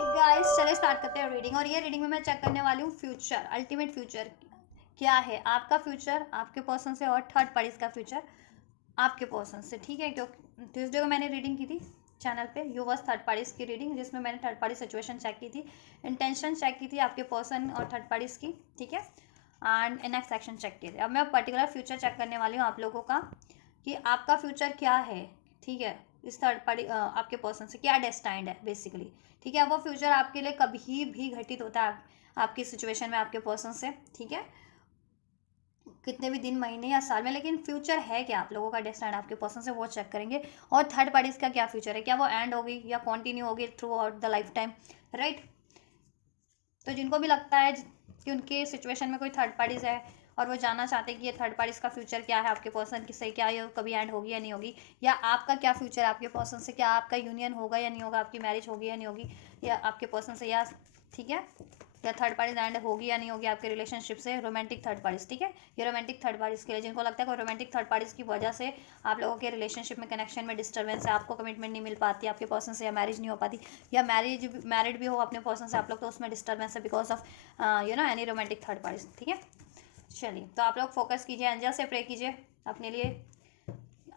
Guys चलिए start करते हैं रीडिंग। और ये रीडिंग में मैं चेक करने वाली हूँ फ्यूचर, अल्टीमेट फ्यूचर क्या है, आपका फ्यूचर आपके पर्सन से और थर्ड पार्टीज का फ्यूचर आपके पर्सन से। ठीक है, क्योंकि ट्यूसडे को मैंने रीडिंग की थी चैनल पे, यू वॉज थर्ड पार्टीज की रीडिंग, जिसमें मैंने थर्ड पार्टी सिचुएशन चेक की थी, इंटेंशन चेक की थी आपके पर्सन और थर्ड पार्टीज की। ठीक है, एंड नेक्स्ट एक्शन चेक किए थे। अब मैं पर्टिकुलर फ्यूचर चेक करने वाली हूँ आप लोगों का कि आपका फ्यूचर क्या है। ठीक है, इस थर्ड पार्टी आपके पर्सन से क्या डेस्टाइंड है बेसिकली। ठीक है, वो फ्यूचर आपके लिए कभी भी घटित होता है आपकी सिचुएशन में आपके पर्सन से। ठीक है, कितने भी दिन महीने या साल में, लेकिन फ्यूचर है क्या आप लोगों का डेस्टाइंड आपके पर्सन से, वो चेक करेंगे। और थर्ड पार्टीज का क्या फ्यूचर है, क्या वो एंड होगी या कंटिन्यू होगी through out the life time, right. तो जिनको भी लगता है कि उनके सिचुएशन में कोई थर्ड पार्टीज है और वो जानना चाहते हैं कि ये थर्ड पार्टीज का फ्यूचर क्या है आपके पर्सन की से, क्या ये कभी एंड होगी या नहीं होगी, या आपका क्या फ्यूचर है आपके पर्सन से, क्या आपका यूनियन होगा या नहीं होगा, आपकी मैरिज होगी या नहीं होगी या आपके पर्सन से, या ठीक है, या थर्ड पार्टीज एंड होगी या नहीं होगी आपके रिलेशनशिप से, रोमांटिक थर्ड पार्टीज। ठीक है, ये रोमांटिक थर्ड पार्टीज के लिए जिनको लगता है कोई रोमांटिक थर्ड पार्टीज की वजह से आप लोगों के रिलेशनशिप में कनेक्शन में डिस्टर्बेंस है, आपको कमिटमेंट नहीं मिल पाती आपके पर्सन से, या मैरिज नहीं हो पाती, या मैरिड भी हो अपने पर्सन से आप लोग, तो उसमें डिस्टर्बेंस है because of any romantic third parties. ठीक है, चलिए तो आप लोग फोकस कीजिए, एंजल से प्रे कीजिए अपने लिए,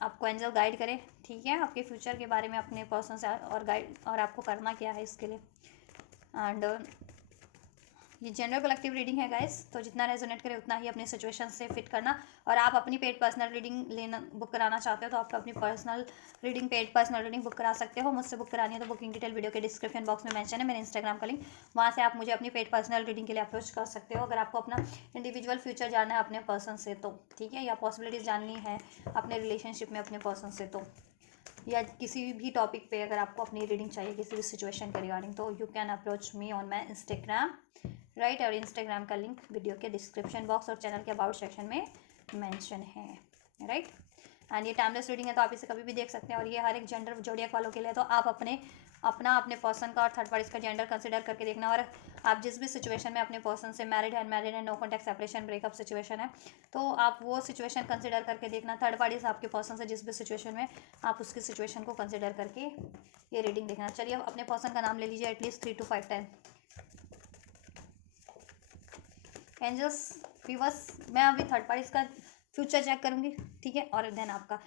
आपको एंजल गाइड करे। ठीक है, आपके फ्यूचर के बारे में अपने पर्सन से और गाइड, और आपको करना क्या है इसके लिए। एंड ये जनरल कलेक्टिव रीडिंग है गाइस, तो जितना रेजोनेट करे उतना ही अपनी सिचुएशन से फिट करना। और आप अपनी पेड पर्सनल रीडिंग लेना बुक कराना चाहते हो तो आप अपनी personal reading paid personal reading book करा सकते हो। मुझसे बुक करानी है तो बुकिंग डिटेल वीडियो के डिस्क्रिप्शन बॉक्स में मेंशन है, मेरे इंस्टाग्राम का लिंक, वहाँ से आप मुझे अपनी पेड पर्सनल रीडिंग के लिए अप्रोच कर सकते हो अगर आपको अपना इंडिविजुअल फ्यूचर जानना है अपने पर्सन से तो। ठीक है, या पॉसिबिलिटीज़ जाननी है अपने रिलेशनशिप में अपने पर्सन से तो, या किसी भी टॉपिक पे अगर आपको अपनी रीडिंग चाहिए किसी भी सिचुएशन के रिगार्डिंग, तो you can approach me on my Instagram, right. और इंस्टाग्राम का लिंक वीडियो के डिस्क्रिप्शन बॉक्स और चैनल के अबाउट सेक्शन में मेंशन है, राइट। एंड ये टाइमलेस रीडिंग है तो आप इसे कभी भी देख सकते हैं, और ये हर एक जेंडर जोडियक वालों के लिए, तो आप अपने पर्सन का और थर्ड पार्टीज का जेंडर कंसिडर करके देखना। और आप जिस भी सिचुएशन में अपने पर्सन से मैरिड है, no contact, separation, breakup situation है, तो आप वो सिचुएशन कंसिडर करके देखना। थर्ड पार्टीज आपके पर्सन से जिस भी सिचुएशन में, आप उसकी सिचुएशन को कंसिडर करके ये रीडिंग देखना। चलिए अब अपने पर्सन का नाम ले लीजिए at least 3 to 5 time. Angels viewers, मैं अभी थर्ड पार्टीज का फ्यूचर चेक करूंगी, ठीक है, और देन आपका।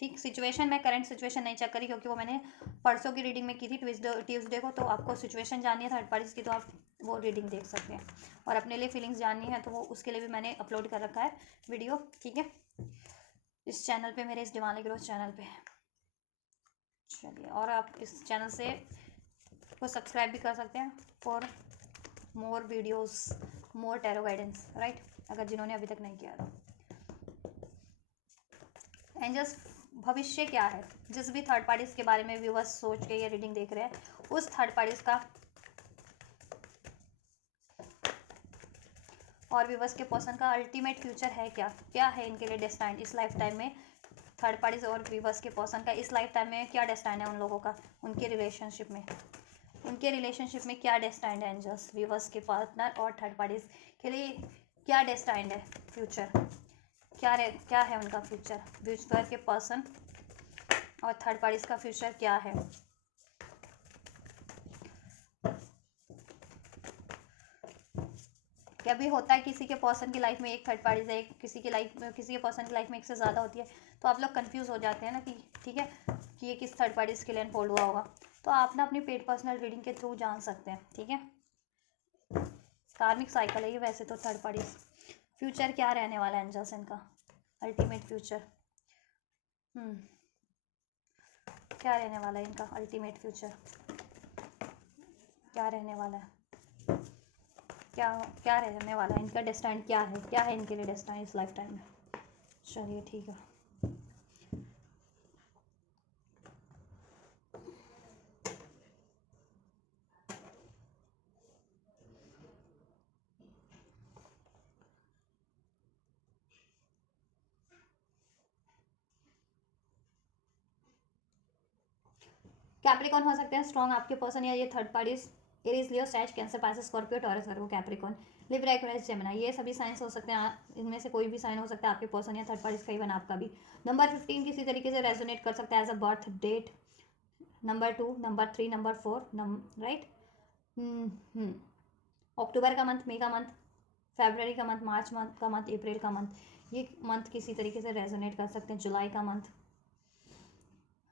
ठीक, सिचुएशन में करंट सिचुएशन नहीं चेक करी क्योंकि वो मैंने परसों की रीडिंग में की थी ट्यूसडे को, तो आपको सिचुएशन जाननी है थर्ड पार्टीज की तो आप वो रीडिंग देख सकते हैं। और अपने लिए फीलिंग्स जाननी है तो वो उसके लिए भी मैंने अपलोड कर रखा है वीडियो, ठीक है, इस चैनल पे, मेरे इस दिवाली ग्रोथ चैनल पे। चलिए, और आप इस चैनल से को सब्सक्राइब भी कर सकते हैं for more videos, more tarot guidance, right, अगर जिन्होंने अभी तक नहीं किया तो। एंजल्स, भविष्य क्या है जिस भी थर्ड पार्टीज के बारे में व्यूवर्स सोच के ये रीडिंग देख रहे हैं, उस थर्ड पार्टीज का और व्यूवर्स के पर्सन का अल्टीमेट फ्यूचर है क्या, क्या है इनके लिए डेस्टाइंड इस लाइफ टाइम में। थर्ड पार्टीज और व्यूवर्स के पर्सन का इस लाइफ टाइम में क्या डेस्टाइंड है उन लोगों का, उनके रिलेशनशिप में क्या डेस्टाइंड है एंजल्स, व्यूवर्स के पार्टनर और थर्ड पार्टीज के लिए क्या डेस्टाइंड है फ्यूचर, क्या है उनका फ्यूचर, व्यूअर के पर्सन और थर्ड पार्टीज का फ्यूचर क्या है। कभी होता है किसी के पर्सन की लाइफ में एक थर्ड पार्टीज है, किसी के पर्सन की लाइफ में एक से ज़्यादा होती है, तो आप लोग कंफ्यूज हो जाते हैं ना कि ठीक है कि ये किस थर्ड पार्टीज के लिए अनफोल्ड हुआ होगा, तो आप ना अपनी पेड पर्सनल रीडिंग के थ्रू जान सकते हैं। ठीक है, कार्मिक साइकिल है ये वैसे तो थर्ड पार्टीज। फ्यूचर क्या रहने वाला है एंजल्स इनका, अल्टीमेट फ्यूचर, क्या रहने वाला है इनका अल्टीमेट फ्यूचर, क्या रहने वाला है, क्या रहने वाला है इनका डेस्टाइन, क्या है इनके लिए डेस्टाइन इस लाइफ टाइम में। चलिए ठीक है, कैप्रिकॉन हो सकते हैं स्ट्रॉन्ग आपके पर्सन, या ये थर्ड पार्टीज एरीज, लियो, सैज, कैंसर, पाइसेस, स्कॉर्पियो, टॉरस, वर्गो, कैप्रिकॉन, लिब्रा, एक्वेरियस, जेमिनी, ये सभी साइंस हो सकते हैं, इनमें से कोई भी साइन हो सकता है आपके पर्सन या थर्ड पार्टीज का, इवन आपका भी। नंबर 15 किसी तरीके से रेजोनेट कर सकता है as a birth date, number 2, number 3, number 4, right, अक्टूबर का मंथ, मई का मंथ, फरवरी का मंथ, मार्च मंथ का मंथ, अप्रैल का मंथ, ये मंथ किसी तरीके से रेजोनेट कर सकते हैं। जुलाई का मंथ,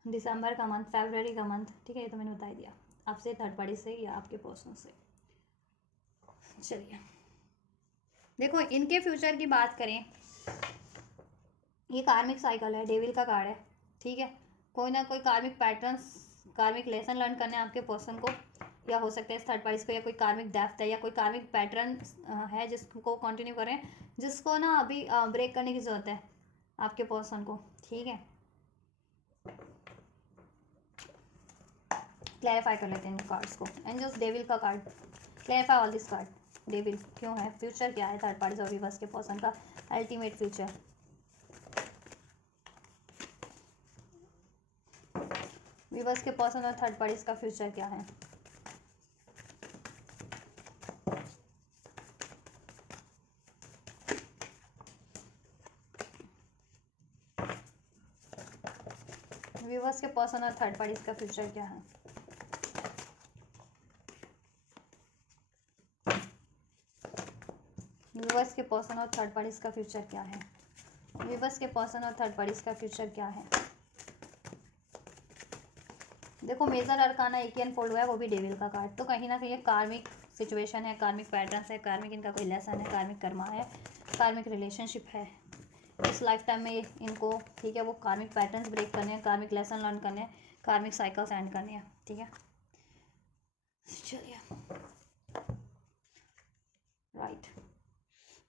दिसंबर का मंथ, फरवरी का मंथ, ठीक है, ये तो मैंने बता ही दिया आपसे, थर्ड पार्टी से या आपके पर्सन से। चलिए देखो, इनके फ्यूचर की बात करें, ये कार्मिक साइकिल है, डेविल का कार्ड है, ठीक है। कोई ना कोई कार्मिक पैटर्न्स, कार्मिक लेसन लर्न करने आपके पर्सन को, या हो सकता है इस थर्ड पार्टी को, या कोई कार्मिक डेप्थ है, या कोई कार्मिक पैटर्न है जिसको कंटिन्यू करें, जिसको ना अभी ब्रेक करने की ज़रूरत है आपके पर्सन को, ठीक है। क्लैरिफाई कर लेते हैं इन कार्ड्स को। एंजल्स, डेविल का card, clarify all this card. Devil क्यों है, फ्यूचर क्या है थर्ड पार्टी और वीवर्स के पर्सन का, अल्टीमेट फ्यूचर। वीवर्स के पर्सन और थर्ड पार्टीज का फ्यूचर क्या है। वीवर्स के पर्सन और थर्ड पार्टीज का फ्यूचर क्या है। वीवर्स के पर्सन और थर्ड पार्टीज का फ्यूचर क्या है। वीवर्स के पर्सन और थर्ड पार्टीज का फ्यूचर क्या है। देखो मेजर अरकाना एक ही अनफोल्ड हुआ है, वो भी डेविल का कार्ड, तो कहीं ना कहीं कार्मिक सिचुएशन है, कार्मिक पैटर्न्स है, कार्मिक इनका कोई लेसन है, कार्मिक कर्मा है, कार्मिक रिलेशनशिप है इस लाइफ टाइम में इनको, ठीक है। वो कार्मिक पैटर्न्स ब्रेक करने हैं, कार्मिक लेसन लर्न करने हैं, कार्मिक साइकिल्स एंड करने हैं, ठीक है। चलिए राइट,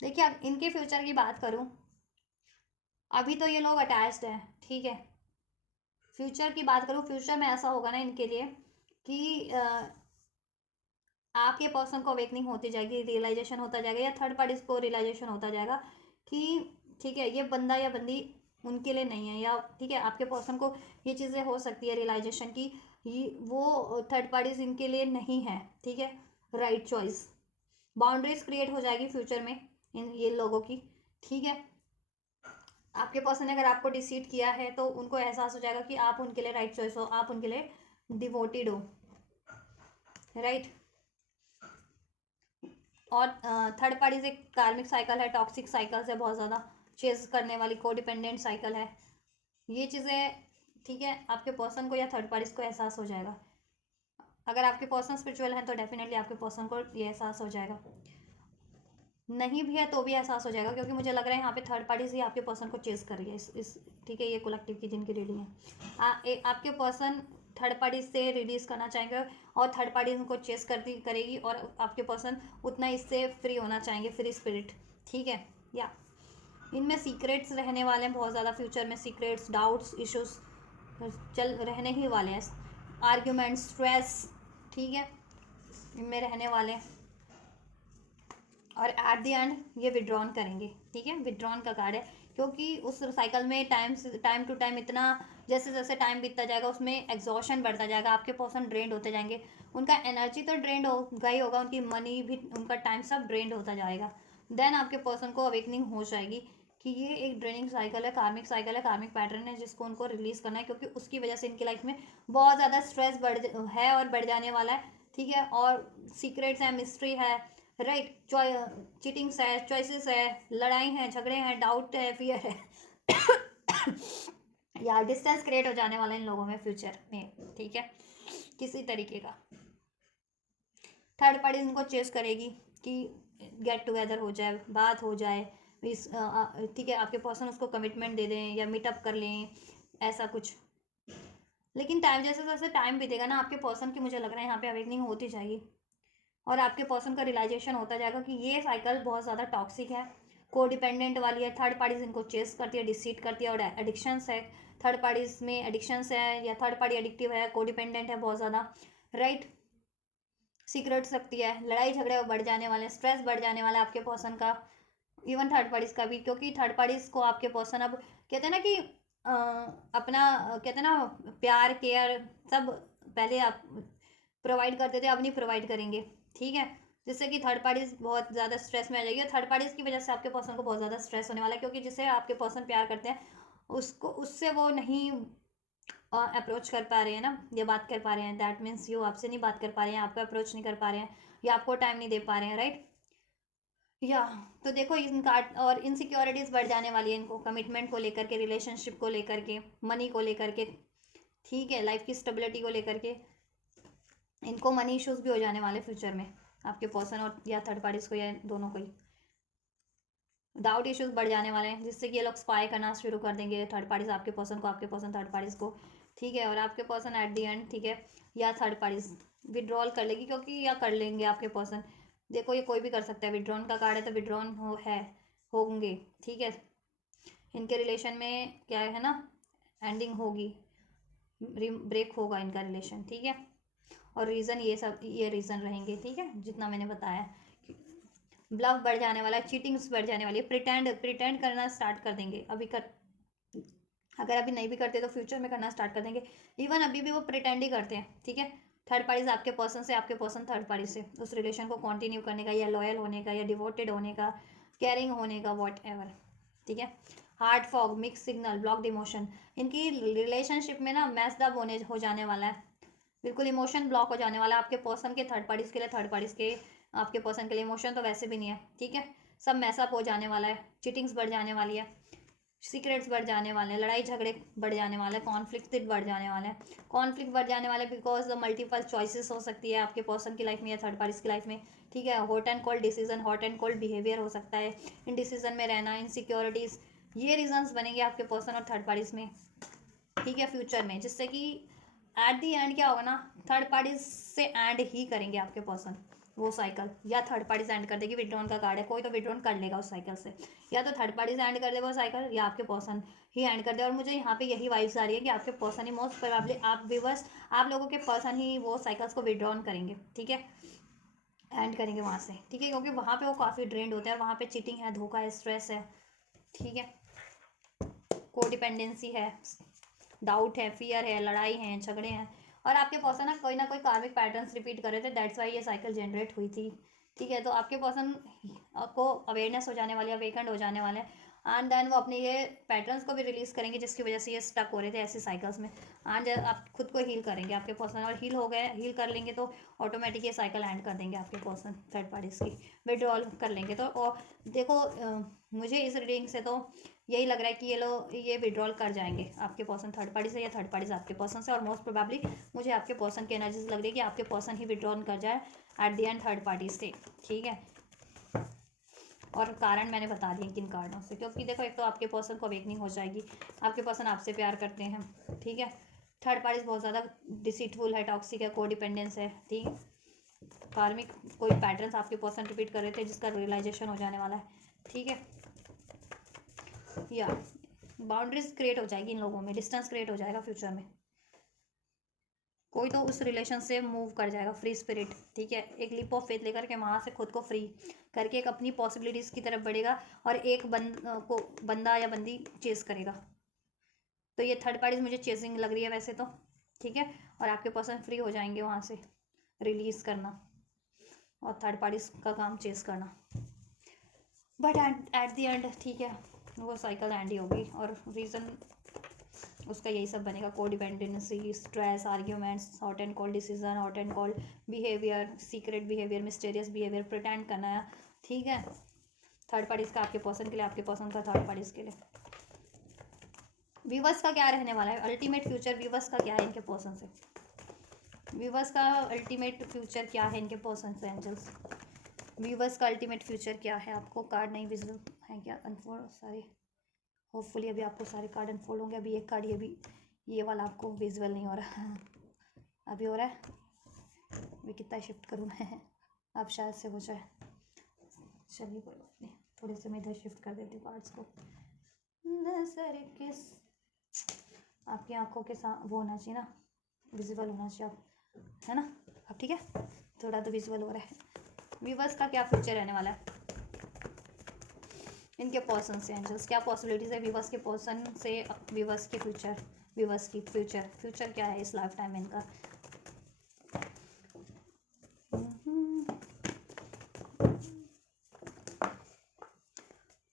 देखिए अब इनके फ्यूचर की बात करूं, अभी तो ये लोग अटैच्ड हैं, ठीक है। फ्यूचर की बात करूं, फ्यूचर में ऐसा होगा ना इनके लिए कि आपके पर्सन को अवेकनिंग होती जाएगी, रियलाइजेशन होता जाएगा, या थर्ड पार्टीज को रियलाइजेशन होता जाएगा कि ठीक है ये बंदा या बंदी उनके लिए नहीं है, या ठीक है आपके पर्सन को ये चीज़ें हो सकती है रियलाइजेशन की, ये वो थर्ड पार्टीज इनके लिए नहीं है, ठीक है। राइट चॉइस, बाउंड्रीज क्रिएट हो जाएगी फ्यूचर में इन ये लोगों की, ठीक है। आपके पर्सन ने अगर आपको डिसीट किया है तो उनको एहसास हो जाएगा कि आप उनके लिए राइट चॉइस हो, आप उनके लिए डिवोटेड हो, राइट। और थर्ड पार्टीज एक कार्मिक साइकिल है, टॉक्सिक साइकिल्स है, बहुत ज़्यादा चेज करने वाली कोडिपेंडेंट साइकिल है, ये चीज़ें, ठीक है। आपके पर्सन को या थर्ड पार्टीज को एहसास हो जाएगा। अगर आपके पर्सन स्पिरिचुअल हैं तो डेफिनेटली आपके पर्सन को ये एहसास हो जाएगा, नहीं भी है तो भी एहसास हो जाएगा, क्योंकि मुझे लग रहा है यहाँ पे थर्ड पार्टीज ही आपके पर्सन को चेज कर रही है इस ठीक है, ये कलेक्टिव की जिनकी रीडिंग है, आपके पर्सन थर्ड पार्टी से रिलीज करना चाहेंगे, और थर्ड पार्टी उनको चेस करेगी, और आपके पर्सन उतना इससे फ्री होना चाहेंगे, फ्री स्पिरिट, ठीक है। या इनमें सीक्रेट्स रहने वाले हैं बहुत ज़्यादा, फ्यूचर में सीक्रेट्स, डाउट्स, इश्यूज चल रहने ही वाले हैं, आर्ग्यूमेंट, स्ट्रेस, ठीक है, इनमें रहने वाले हैं। और एट द एंड ये विड्रॉन करेंगे, ठीक है, विड्रॉन का कार्ड है, क्योंकि उस साइकिल में टाइम टू टाइम इतना, जैसे जैसे टाइम बीतता जाएगा उसमें एग्जॉशन बढ़ता जाएगा, आपके पर्सन ड्रेंड होते जाएंगे, उनका एनर्जी तो ड्रेंड होगा ही होगा, उनकी मनी भी, उनका टाइम सब ड्रेंड होता जाएगा। देन आपके पर्सन को अवेकनिंग हो जाएगी कि ये एक ड्रेनिंग साइकिल है, कार्मिक पैटर्न है, जिसको उनको रिलीज करना है, क्योंकि उसकी वजह से इनकी लाइफ में बहुत ज़्यादा स्ट्रेस है और बढ़ जाने वाला है, ठीक है। और सीक्रेट्स है, मिस्ट्री है, राइट, चीटिंग्स है, चॉइसेस है, लड़ाई है, झगड़े हैं, डाउट है, फियर है या डिस्टेंस क्रिएट हो जाने वाला इन लोगों में फ्यूचर में, ठीक है, किसी तरीके का। थर्ड पार्टी इनको चेस करेगी कि गेट टुगेदर हो जाए, बात हो जाए, इस ठीक है, आपके पर्सन उसको कमिटमेंट दे दें या मीटअप कर लें, ऐसा कुछ। लेकिन टाइम जैसे जैसे टाइम बीतेगा ना, आपके पर्सन की मुझे लग रहा है यहाँ पे अवेकनिंग होती जाएगी, और आपके पर्सन का रियलाइजेशन होता जाएगा कि ये साइकिल बहुत ज़्यादा टॉक्सिक है, कोडिपेंडेंट वाली है, थर्ड पार्टीज इनको चेस करती है, डिसीट करती है, और एडिक्शंस है, थर्ड पार्टीज में एडिक्शंस है, या थर्ड पार्टी एडिक्टिव है, कोडिपेंडेंट है बहुत ज़्यादा, राइट। सीक्रेट्स रखती है, लड़ाई झगड़े बढ़ जाने वाले, स्ट्रेस बढ़ जाने वाला है आपके पर्सन का, इवन थर्ड पार्टीज का भी, क्योंकि थर्ड पार्टीज को आपके पर्सन अब कहते हैं ना कि अपना कहते हैं ना प्यार केयर सब पहले आप प्रोवाइड करते थे, अब नहीं प्रोवाइड करेंगे, ठीक है। जिससे कि थर्ड पार्टीज बहुत ज़्यादा स्ट्रेस में आ जाएगी, और थर्ड पार्टीज की वजह से आपके पर्सन को बहुत ज़्यादा स्ट्रेस होने वाला है, क्योंकि जिससे आपके पर्सन प्यार करते हैं उसको, उससे वो नहीं अप्रोच कर पा रहे हैं ना, या बात कर पा रहे हैं, दैट मीन्स यू आपसे नहीं बात कर पा रहे हैं, आपको अप्रोच नहीं कर पा रहे हैं, या आपको टाइम नहीं दे पा रहे हैं, राइट। या तो देखो इनका और इनसिक्योरिटीज बढ़ जाने वाली है इनको, कमिटमेंट को लेकर के, रिलेशनशिप को लेकर के, मनी को लेकर के, ठीक है, लाइफ की स्टेबिलिटी को लेकर के, इनको मनी इश्यूज भी हो जाने वाले फ्यूचर में, आपके पर्सन और या थर्ड पार्टीज को, या दोनों को ही डाउट इश्यूज बढ़ जाने वाले हैं, जिससे कि ये लोग स्पाई करना शुरू कर देंगे, थर्ड पार्टीज आपके पर्सन को, आपके पर्सन थर्ड पार्टीज को, ठीक है। और आपके पर्सन एट दी एंड, ठीक है, या थर्ड पार्टीज विड्रॉल कर लेगी, क्योंकि या कर लेंगे आपके पर्सन, देखो ये कोई भी कर सकता है, विड्रॉन का कार्ड है तो विड्रॉन होंगे, ठीक है। इनके रिलेशन में क्या है ना, एंडिंग होगी, ब्रेक होगा इनका रिलेशन, ठीक है। और रीज़न ये रीज़न रहेंगे, ठीक है, जितना मैंने बताया। ब्लफ बढ़ जाने वाला है, चीटिंग्स बढ़ जाने वाली है, प्रिटेंड करना स्टार्ट कर देंगे, अगर अभी नहीं भी करते तो फ्यूचर में करना स्टार्ट कर देंगे। इवन अभी भी वो प्रिटेंड ही करते हैं, ठीक है। थर्ड पार्टीज आपके पर्सन से, आपके पर्सन थर्ड पार्टी से उस रिलेशन को कंटिन्यू करने का, या लॉयल होने का, या डिवोटेड होने का, केयरिंग होने का, वॉट एवर, ठीक है। Heart fog, mix signal, blocked emotion, इनकी रिलेशनशिप में ना मैस्ड अप हो जाने वाला है, बिल्कुल इमोशन ब्लॉक हो जाने वाला है आपके पर्सन के, थर्ड पार्टीज के लिए, थर्ड पार्टीज के आपके पर्सन के लिए इमोशन तो वैसे भी नहीं है, ठीक है। सब मैसअप हो जाने वाला है, चीटिंग्स बढ़ जाने वाली है, सीक्रेट्स बढ़ जाने वाले हैं, लड़ाई झगड़े बढ़ जाने वाले हैं, कॉन्फ्लिक्ट बढ़ जाने वाले हैं, कॉन्फ्लिक्ट बढ़ जाने वाले, बिकॉज द मल्टीपल चॉइसेस हो सकती है आपके पर्सन की लाइफ में या थर्ड पार्टीज की लाइफ में, ठीक है। Hot and cold decision, hot and cold behaviour हो सकता है, इन डिसीजन में रहना, इनसिक्योरिटीज, ये रीजंस बनेंगे आपके पर्सन और थर्ड पार्टीज में, ठीक है, फ्यूचर में, जिससे कि एट दी एंड क्या होगा ना, थर्ड पार्टीज से एंड ही करेंगे आपके पर्सन वो साइकिल, या थर्ड पार्टीज एंड कर देगी, विड्रॉन का कार्ड है, कोई तो विड्रॉन कर लेगा उस साइकिल से, या तो थर्ड पार्टीज एंड कर दे वो साइकिल, या आपके पर्सन ही एंड कर दे। और मुझे यहाँ पे यही वाइब्स आ रही है कि आपके पर्सन ही मोस्ट प्रोबेबली, आप व्यूअर्स, आप लोगों के पर्सन ही वो साइकिल्स को विड्रॉन करेंगे, ठीक है, एंड करेंगे वहाँ से, ठीक है, क्योंकि वहाँ पे वो काफ़ी ड्रेंड होते हैं, और वहाँ पे चीटिंग है, धोखा है, स्ट्रेस है, ठीक है, कोडिपेंडेंसी है, डाउट है, फियर है, लड़ाई है, झगड़े हैं, और आपके पर्सन ना कोई कार्मिक पैटर्न्स रिपीट कर रहे थे, दैट्स वाई ये साइकिल जनरेट हुई थी, ठीक है। तो आपके पर्सन को अवेयरनेस हो जाने वाली है, अवेकंड हो जाने वाले हैं, एंड देन वो अपने ये पैटर्न्स को भी रिलीज करेंगे, जिसकी वजह से ये स्टक हो रहे थे ऐसे साइकिल्स में, एंड आप खुद को हील करेंगे आपके पर्सन, और हील हो गए, हील कर लेंगे तो ऑटोमेटिक ये साइकिल एंड कर देंगे आपके पर्सन थर्ड पार्टीज की, विड्रॉल कर लेंगे तो। और देखो मुझे इस रीडिंग से तो यही लग रहा है कि ये विड्रॉल कर जाएंगे आपके पर्सन थर्ड पार्टी से, या थर्ड पार्टी से आपके पर्सन से, और मोस्ट प्रोबेबली मुझे आपके पर्सन की एनर्जीज लग रही है कि आपके पर्सन ही विड्रॉल कर जाए at the end third party से, ठीक है। और कारण मैंने बता दिए किन कारणों से, क्योंकि देखो एक तो आपके पर्सन को अवेकनिंग हो जाएगी, आपके पर्सन आपसे प्यार करते हैं, ठीक है। थर्ड पार्टी बहुत ज़्यादा डिसीटफुल है, टॉक्सिक है, कोडिपेंडेंस है, ठीक है। कार्मिक कोई पैटर्न्स आपके पर्सन रिपीट कर रहे थे, जिसका रियलाइजेशन हो जाने वाला है, ठीक है। या बाउंड्रीज क्रिएट हो जाएगी इन लोगों में, डिस्टेंस क्रिएट हो जाएगा फ्यूचर में, कोई तो उस रिलेशन से मूव कर जाएगा, फ्री स्पिरिट, ठीक है, एक लीप ऑफ फेथ लेकर के वहाँ से खुद को फ्री करके एक अपनी पॉसिबिलिटीज़ की तरफ बढ़ेगा, और एक बंदा या बंदी चेस करेगा। तो ये थर्ड पार्टीज मुझे चेसिंग लग रही है वैसे तो, ठीक है। और आपके पर्सन फ्री हो जाएंगे वहाँ से, रिलीज करना, और थर्ड पार्टीज का काम चेस करना, बट एट द एंड, ठीक है, वो साइकिल एंड ही होगी, और रीज़न उसका यही सब बनेगा, codependency, stress, arguments, hot and cold decision, hot and cold behaviour, secret behaviour, mysterious behaviour, pretend करना, ठीक है, थर्ड पार्टीज का आपके पर्सन के लिए, आपके पर्सन का थर्ड पार्टीज के लिए। व्यूवर्स का क्या रहने वाला है अल्टीमेट फ्यूचर, व्यूवर्स का क्या है इनके पर्सन से, व्यूवर्स का अल्टीमेट फ्यूचर क्या है इनके पर्सन से, एंजल्स, व्यूवर्स का अल्टीमेट फ्यूचर क्या है, आपको कार्ड नहीं विजिबल है क्या, अनफोल्ड सारे, होपफुली अभी आपको सारे कार्ड अनफोल्ड होंगे, अभी एक कार्ड ये वाला आपको विजुअल नहीं हो रहा अभी हो रहा है, अभी कितना शिफ्ट करूँ मैं, अब शायद से हो जाए, चलिए कोई बात नहीं, थोड़े से मैं इधर शिफ्ट कर देती हूँ कार्ड्स को, नजर किस, आपकी आंखों के साथ वो होना चाहिए ना, विजिबल होना चाहिए आप, है ना, अब ठीक है, थोड़ा तो विजुअल हो रहा है। व्यूवर्स का क्या फ्यूचर रहने वाला है इनके पर्सन से, एंजल्स क्या पॉसिबिलिटीज़ है व्यूवर्स के पर्सन से, व्यूवर्स के फ्यूचर, व्यूवर्स की फ्यूचर क्या है इस लाइफ टाइम में इनका,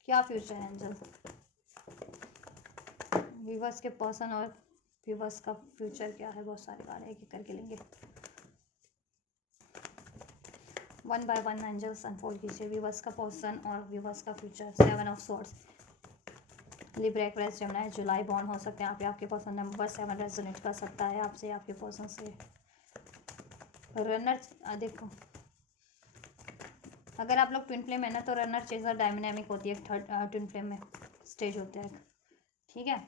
क्या फ्यूचर है एंजल्स व्यूवर्स के पर्सन और व्यूवर्स का फ्यूचर क्या है, बहुत सारे कार्ड एक एक करके लेंगे। One by one angels unfold कीजिए व्यूवर्स का पर्सन और व्यूवर्स का future. 7 of swords, Libra, Aquarius, Gemini, जुलाई बॉर्न हो सकते हैं आप या आपके पर्सन। नंबर 7 रेजोनेट कर सकता है आपसे, आपके पर्सन से। रनर, देखो अगर आप लोग ट्विन फ्लेम है ना तो रनर चेजर डायनामिक होती है, थर्ड ट्विन फ्लेम में स्टेज होते हैं, ठीक है।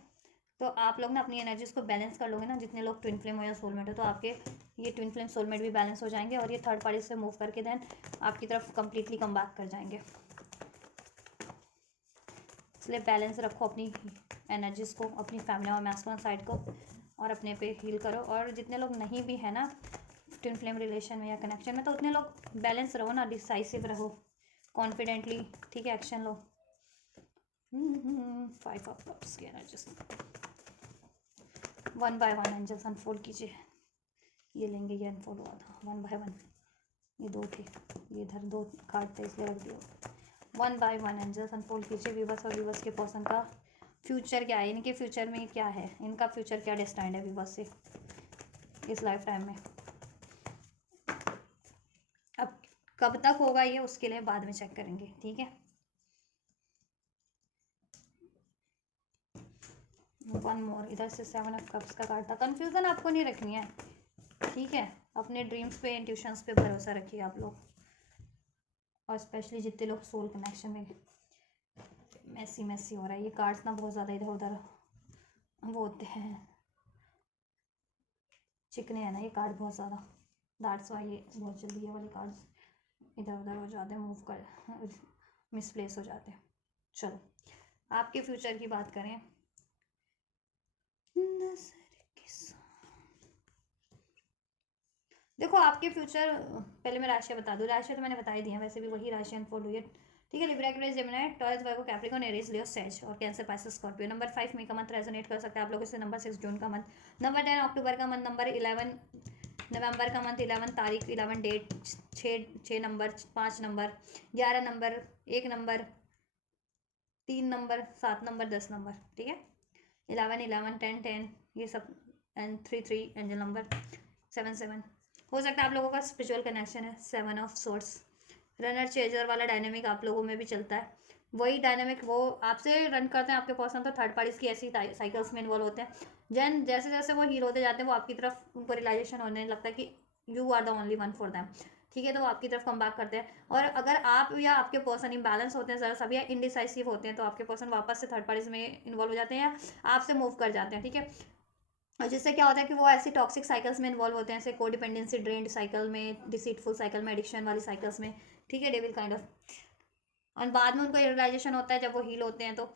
तो आप लोग ना अपनी एनर्जीज को बैलेंस कर लोगे ना, जितने लोग ट्विन फ्लेम हो या सोलमेट हो, तो आपके ये ट्विन फ्लेम सोलमेट भी बैलेंस हो जाएंगे और ये थर्ड पार्टी से मूव करके देन आपकी तरफ कंप्लीटली कम बैक कर जाएंगे। इसलिए बैलेंस रखो अपनी एनर्जीज को, अपनी फैमिली और मैस्कुलिन साइड को, और अपने पे हील करो। और जितने लोग नहीं भी है ना ट्विन फ्लेम रिलेशन में या कनेक्शन में, तो उतने लोग बैलेंस रहो ना, डिसाइसिव रहो, कॉन्फिडेंटली, ठीक है, एक्शन लो। 5 ऑफ कप्स की energies, one by one angels unfold कीजिए। ये लेंगे, ये अनफोल्ड हुआ था 1 बाय 1, ये 2 थे, ये इधर 2 कार्ड थे इसलिए रख दिया। 1 बाय 1 एंजल्स अनफोल्ड कीजिए व्यूवर्स और व्यूवर्स के पर्सन का फ्यूचर क्या है, इनके फ्यूचर में क्या है, इनका फ्यूचर क्या डिस्टाइंड है व्यूवर्स से इस लाइफ टाइम में। अब कब तक होगा ये उसके लिए बाद में चेक करेंगे, ठीक है। 1 मोर, इधर से 7 ऑफ कप्स का कार्ड था। कंफ्यूजन आपको नहीं रखनी है, ठीक है। अपने ड्रीम्स पे, इंट्यूशंस पे भरोसा रखिए आप लोग, और स्पेशली जितने लोग सोल कनेक्शन में। मैसी हो रहा है ये कार्ड्स ना, बहुत ज़्यादा इधर उधर वो होते हैं, चिकने हैं ना ये कार्ड बहुत ज़्यादा, दैट्स वाई ये बहुत जल्दी ये वाले कार्ड्स इधर उधर हो जाते हैं, मूव कर मिसप्लेस हो जाते हैं। चलो आपके फ्यूचर की बात करें। देखो आपके फ्यूचर, पहले मैं राशि बता दूँ, राशि तो मैंने बता ही दी है, वैसे भी वही राशि अनफोल्ड हुई है, ठीक है। लिब्रा, एक्वेरियस, जेमिनी, टॉरस, वर्गो, कैप्रिकॉर्न, एरीज, लियो, सेज और कैंसर, पाइसेस, स्कॉर्पियो। नंबर 5 मई का मंथ रेजोनेट कर सकता है आप लोगों से। नंबर 6 जून का मंथ, नंबर 10 अक्टूबर का मंथ, नंबर 11 नवंबर का मंथ, 11 तारीख, 11 date, 6 number, 5 number, 11 number, 1 number, 3 number, 7 number, 10 number, ठीक है। 11 11 10 10 ये सब, एंड 3 3 एंजल नंबर, 7 7 हो सकता है आप लोगों का स्पिरिचुअल कनेक्शन है। 7 ऑफ सोर्ट्स, रनर चेजर वाला डायनेमिक आप लोगों में भी चलता है, वही डायनेमिक वो आपसे रन करते हैं आपके पर्सन, तो थर्ड पार्टीज की ऐसी साइकिल्स में इन्वॉल्व होते हैं। जैन जैसे जैसे वो हील होते जाते हैं, वो आपकी तरफ उनको रियलाइजेशन होने लगता है कि you are the only one for them, ठीक है। तो वो आपकी तरफ कम बैक करते हैं। और अगर आप या आपके पर्सन इम्बैलेंस होते हैं ज़रा सभी या इनडिसाइसिव होते हैं, तो आपके पर्सन वापस से थर्ड पार्टीज में इन्वॉल्व हो जाते हैं या आपसे मूव कर जाते हैं, ठीक है। और जिससे क्या होता है कि वो ऐसी टॉक्सिक साइकिल्स में इन्वॉल्व होते हैं, जैसे कोडिपेंडेंसी ड्रेन्ड साइकिल में, डिसीटफुल साइकिल में, एडिक्शन वाली साइकिल्स में, ठीक है, डेविल काइंड ऑफ। और बाद में उनको रियलाइजेशन होता है जब वो हील होते हैं, तो